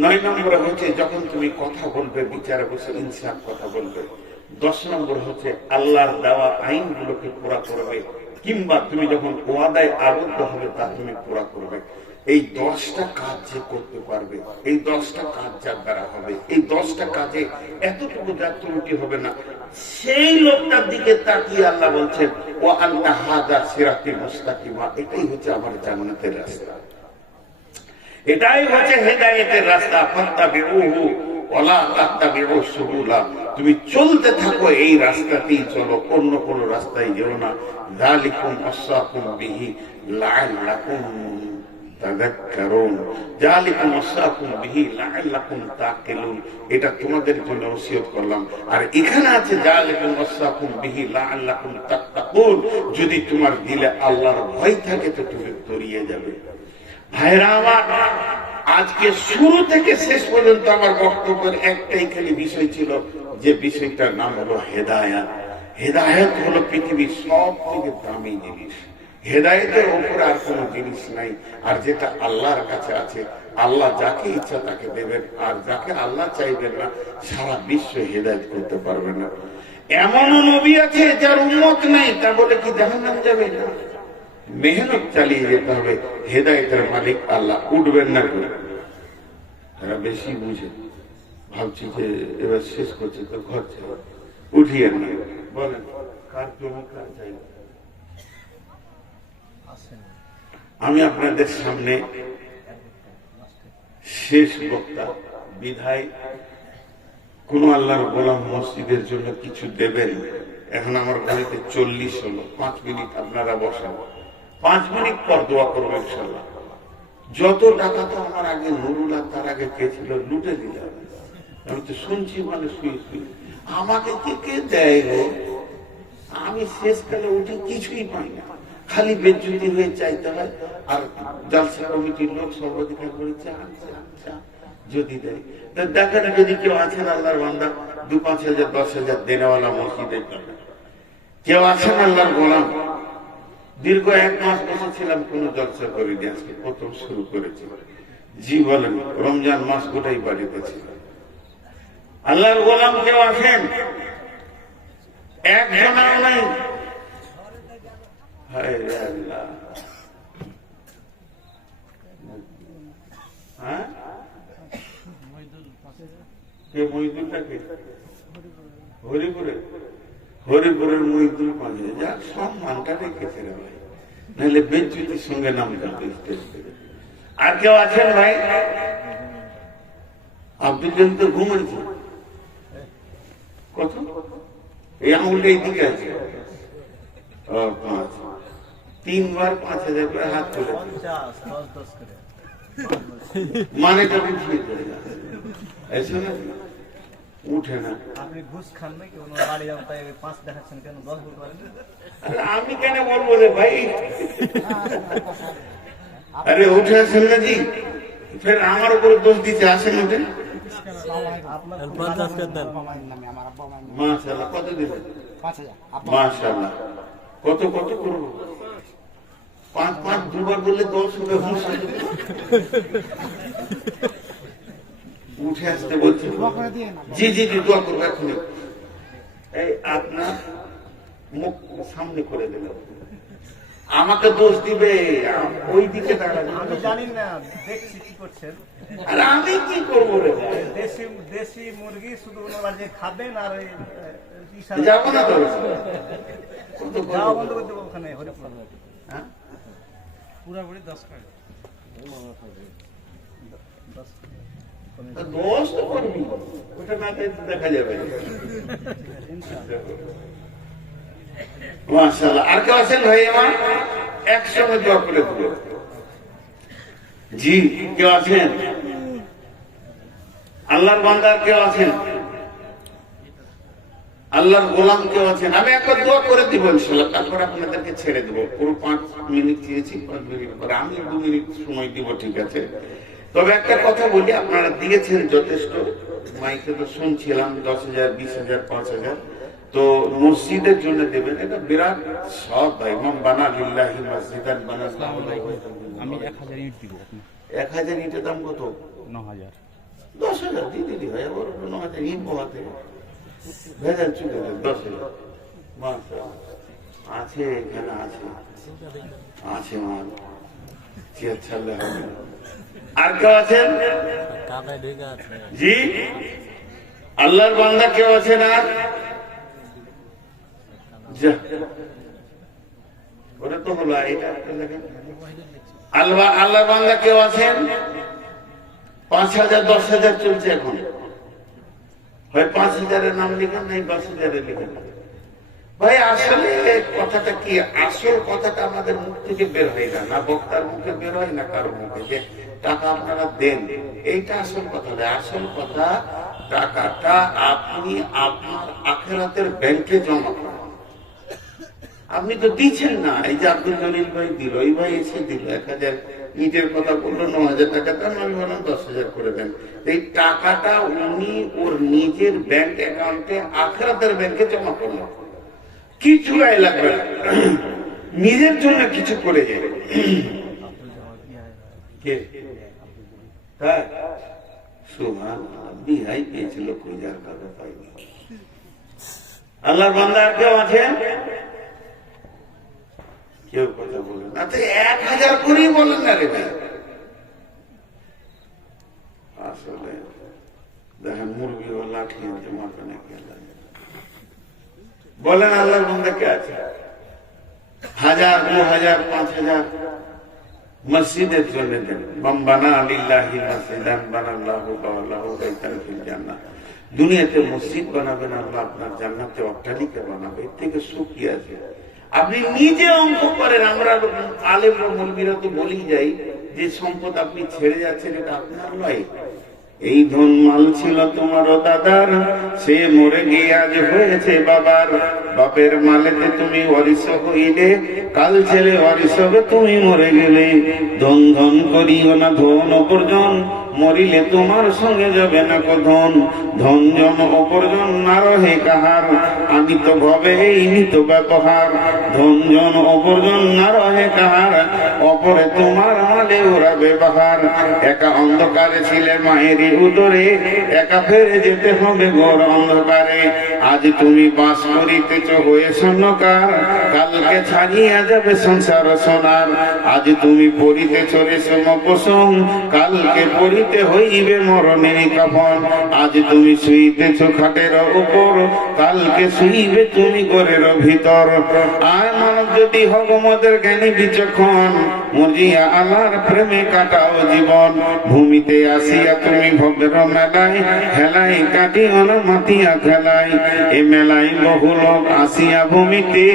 নয় নম্বরে হচ্ছে যখন তুমি কথা বলবে বিচারে বসে ইনসাফ কথা বলবে। 10 নম্বর হচ্ছে আল্লাহর দেওয়া আইনগুলোকে পুরা করবে, কিংবা তুমি যখন ওয়াদায় আবদ্ধ হবে তা তুমি পুরা করবে। এই 10টা কাজ যে করতে পারবে, এই 10টা কাজ যার দ্বারা হবে, এই 10টা কাজে এতটুকু যার ত্রুটি হবে না, সেই লোকটার দিকে তাকিয়ে আল্লাহ বলছেন ওয়া আন্না হাযা সিরাতি মুস্তাকিমা, এটাই হচ্ছে আমার জান্নাতের রাস্তা, এটাই হচ্ছে হেদায়েতের রাস্তা। ফাত্তাবিউহু ওয়ালা তাত্তাবিউস সুবুলা, তুমি চলতে থাকো এই রাস্তাতেই চলো, অন্য কোন রাস্তায় যেও না। যালিকুম ওয়াসাকুম বিহি লাআল্লাকুম তাযাক্কারুন, যালিকুম ওয়াসাকুম বিহি লাআল্লাকুম তাকিলুন, এটা তোমাদের জন্য ওসিয়ত করলাম। আর এখানে আছে যালিকুম ওয়াসাকুম বিহি লাআল্লাকুম তাত্তাকুন, যদি তোমার দিলে আল্লাহর ভয় থাকে তো তুমি দৌড়িয়ে যাবে। ভাইরা আমার, আজকে শুরু থেকে শেষ পর্যন্ত আমার বক্তব্যের একটাই খালি বিষয় ছিল, যে বিষয়টার নাম হলো হেদায়েত। হেদায়েত হলো পৃথিবীর সব থেকে দামি জিনিস, হেদায়েতের উপরে আর কোনো জিনিস নাই। আর যেটা আল্লাহর কাছে আছে, আল্লাহ যাকে ইচ্ছা তাকে দেবেন, আর যাকে আল্লাহ চাইবেন না সারা বিশ্ব হেদায়েত করতে পারবে না। এমনও নবী আছে যার উম্মত নেই, তা বলে কি জাহান্নাম যাবে না? মেহনত চালিয়ে যেতে হবে, হেদায়েতের মালিক আল্লাহ, উঠবেন না করে। তারা বেশি বুঝে, ভাবছি যে এবার শেষ করছে তো ঘর ছেড়ে উঠিয়ে না, বলেন কার জমি কার জায়গা। আমি আপনাদের সামনে শেষ বক্তা, বিধায় কোন আল্লাহর গোলাম মসজিদের জন্য কিছু দেবেন। এখন আমার ঘরেতে 40 হলো, 5 মিনিট আপনারা বসেন, 5 মিনিট পর দোয়া করবো ইনশাল্লাহ। যত টাকা তো আমার আগে নুরুল্লাহ, তার আগে কে ছিল, লুটে দিল। আমি তো শুনছি মানে শুয়ে শুয়ে, আমাকে কে কে দেয় গো? আমি শেষকালে উঠে কিছুই পাই না, খালি বেজ্জতি হয়ে চাইতে হয়। আর জালসা কমিটির লোক সর্বাধিকার করে যদি দেয়, দেখেন যদি কেউ আছেন আল্লাহর বান্দা 2-5 হাজার 10,000 দেনেওয়ালা মসজিদে, কেউ আছেন আল্লাহর গোলাম? দীর্ঘ 1 মাস বসেছিলাম, কোন জলসা করিনি, আজকে প্রথম শুরু করেছি। জি বলেন, রমজান মাস গোটাই বাড়িতে ছিল। আল্লাহর গোলাম কেউ আছেন? একজনও নাই। হায় রে আল্লাহ, হ্যাঁ কে মহিদুলটাকে? হরিপুরের মহিদুল 5,000, যাক সম্মানটা রেখেছে রে ভাই, নাহলে বেজ্জতির সঙ্গে নাম কাটে। আর কেউ আছেন ভাই? আব্দুল জলিল তো ঘুমাইছে। কত? এই আঙুলটা এইদিকে আছে। 3বার 5,000 করে হাত তুলে, মানেটা বুঝিয়ে উঠে না। আপনি ঘুষ খান নাকি? বাড়ি যান তাই 5 দেখাচ্ছেন কেন? 10 বলতে পারেন? আমি কেন বলবো রে ভাই? আরে উঠে আসেন না জি, ফের আমার উপরে দোষ দিতে আসেন। উঠে মাশাআল্লাহ, কত দিবেন? 5,000। মাশাআল্লাহ, কত কত করবো? 5 দুবার বললে 10 হবে। উঠে আসতে বলছি। জি জি জি, দোয়া করবো এখনই। এই আপনার মুখ সামনে করে দিল, আমাকে দোষ দিবে, ওই দিকে দাঁড়াবে। আমি জানি না, দেখছি কি করছেন। আর আমি কি করবো রে? দেশি মুরগি শুধু ওনারা যে খাবেন, আর যাবো না তো, যাওয়া বন্ধ করে দেবো ওখানে হরিপুর। হ্যাঁ পুরাপুরি 10 টাকা। 10 তো করবি, ওটা না দেখা যাবে। মাশাআল্লাহ, আর কেউ আছেন ভাই আমার? একসঙ্গে দোয়া করে দেবো। জি, কেউ আছেন? আল্লাহর বান্দার কেউ আছেন? আল্লাহর গোলাম কেউ আছেন? আমি একবার দোয়া করে দিব ইনশাআল্লাহ, তারপর আপনাদেরকে ছেড়ে দেবো। পুরো 5 মিনিট চেয়েছি, 5 মিনিট পরে আমি 2 মিনিট সময় দিব, ঠিক আছে? তবে একটা কথা বলি, আপনারা দিয়েছেন যথেষ্ট, মাইকে তো শুনছিলাম 10,000, 20,000, 5,000, তো মসজিদের জন্য দেবেন, এটা বিরাট সব ভাই। ইমাম বানা লিল্লাহি মসজিদান বানাল্লাহু লাহু। আমি 1,000 ইট দিব। 1,000 ইটের দাম কত? 9,000। 10,000 দিয়ে দিলি ভাই, আবার 9,000 ইট বহাতে ভেজাল চুকে দেন। 10,000 মাশাআল্লাহ আছে, এখানে আছে, আছে মাল, ছাড়লে হবে। আর কেউ আছেন? জি, আল্লাহর বান্দা কেউ আছেন? আর ওটা তো হলো, এটা আল্লাহর বান্দা কেউ আছেন? 5,000, 10,000 চলছে এখন। হয় 5,000-এর নাম লিখেন, নাই 10,000-এর লিখেন। ভাই আসলে কথাটা কি, আসল কথাটা আমাদের মুখ থেকে বের হয় না, বক্তার মুখে বের হয় না, কারো মুখে, যে টাকা আপনারা দেন, এইটা আসল কথা নয়। আসল কথা, টাকাটা আপনি আপনার আখিরাতের ব্যাংকে জমা করেন। আপনি তো দিচ্ছেন না। এই যে আব্দুল জলিল ভাই দিল, এই ভাই এসে দিল 1,000 ইটের কথা বললো, 9,000 টাকা দাম, আমি বললাম 10,000 করে দেন। এই টাকাটা উনি ওর নিজের ব্যাংক অ্যাকাউন্টে আখিরাতের ব্যাংকে জমা করলো, কিছু গায়ে লাগবে না, নিজের জন্য কিছু করে যাবে। বিহাই পেয়েছিল, কইজার টাকা পাইনি। আল্লাহর বান্দা কেউ আছেন? কেউ কথা বলেন না, 1,000 করেই বলেন না রে ভাই। আসলে দেখেন মুরগি ও লাঠি আনতে মাথা নাকি বলেন। আল্লাহর বান্দা কে আছে? 1,000, 2,000, 5,000 মসজিদের জন্য দেন। বানা লিল্লাহি মসজিদান বানাল্লাহু লাহু বাইতান ফিল জান্নাহ। দুনিয়াতে মসজিদ বানাবেন, আল্লাহ আপনার জান্নাতে অট্টালিকা বানাবে, এর থেকে সুখ কি আছে? আপনি নিজে অঙ্ক করেন। আমরা আলেম ও মৌলবীরা তো বলি যাই, যে সম্পদ আপনি ছেড়ে যাচ্ছেন এটা আপনার নয়, এই ধন মাল ছিল তোমারও দাদার, সে মরে গিয়ে আজ হয়েছে বাবার। বাপের মালেতে তুমি ওয়ারিশ হইলে, কাল ছেলে ওয়ারিশ হবে তুমি মরে গেলে। ধন ধন করিও না ধন অপরজন, মরিলে তোমার সঙ্গে যাবে না ধন। ধন জন অপরজন না রহে কাহার, আনিত ভবে এই নিত ব্যবহার। ধন জন অপরজন না রহে কাহার, অপরে তোমার মালে ওরা ব্যবহার। একা অন্ধকারে ছিলে মায়েরই উদরে, একা ফেরে যেতে হবে ঘোর অন্ধকারে। আজ তুমি বাস করিতেছ হয়ে শূন্যকার, কালকে ছাড়িয়া যাবে সংসার সোনার। আজ তুমি পড়িতেছ রেশম পোষণ, কালকে পড়িতে হইবে মরণের কাফন। আজ তুমি শুইতেছ খাটের উপর, কালকে শুইবে তুমি ঘরের ভিতর। আর মানব যদি হগমদের জ্ঞানী বিচক্ষণ, মর্জিয়া আল্লাহর প্রেমে কাটাও জীবন। ভূমিতে আসিয়া তুমি ভদ্র মেলায়, খেলায় কাটিও না মাতিয়া খেলায়। এ মেলায় বহু লোক আসিয়া ভূমিতে,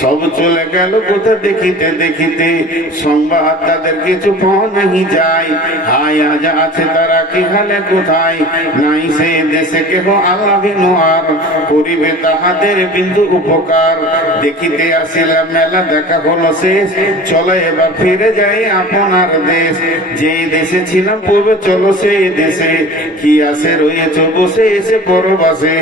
সব চলে গেল কোথা দেখিতে দেখিতে। সংবাদ তাদের কিছু পাওয়া নাহি যায়, হায় আজ আছে তারা কি হালে কোথায়। নাই সে দেশে কেহ আল্লাহ বিনু আর, করিবে তাহাদের বিন্দু উপকার। দেখিতে আসিলাম মেলা দেখা হলো শেষ, চলো এবার ফিরে যাই আপনার দেশ। যে দেশে ছিলাম পূর্বে চলো সেই দেশে, কি আসে রয়েছে বসে এসে পরবাসে।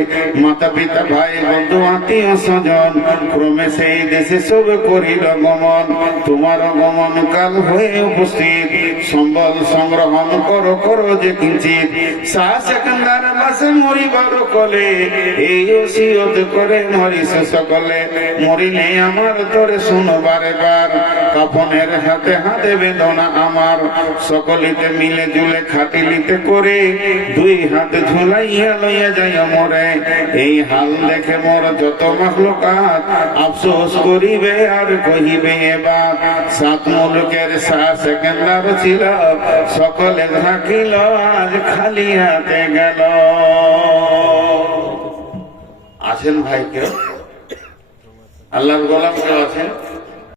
মাতা পিতা ভাই বন্ধু আত্মীয় স্বজন, ক্রমে সেই দেশে সব করিল গমন। তোমার গমন কাল হয়ে উপস্থিত, সম্বল সংগ্রহণ করো করো যে কিঞ্চিত। শাহ সেকেন্দার মাসে মরিবার কলে, এই ওসিয়ত করে মরিস সকলে। মরিলে আমার তোরে শুনবারে বার, কাফনের হাতে হাতে বেদনা আমার। সকলিতে মিলে জুলে খাটিলিতে করে, দুই হাত ঝুলাইয়া লইয়া যাই মরে। এই হাল দেখে মোর যত মাখলুকাত, আফসোস করিবে আর কহিবে এবার। সাত মুলুকের শাহ সেকেন্দার ছিল, সকলে থাকিল আজ খালি হাতে গেল। আছেন ভাই কেউ? আল্লাহর গোলাম কেউ আছেন?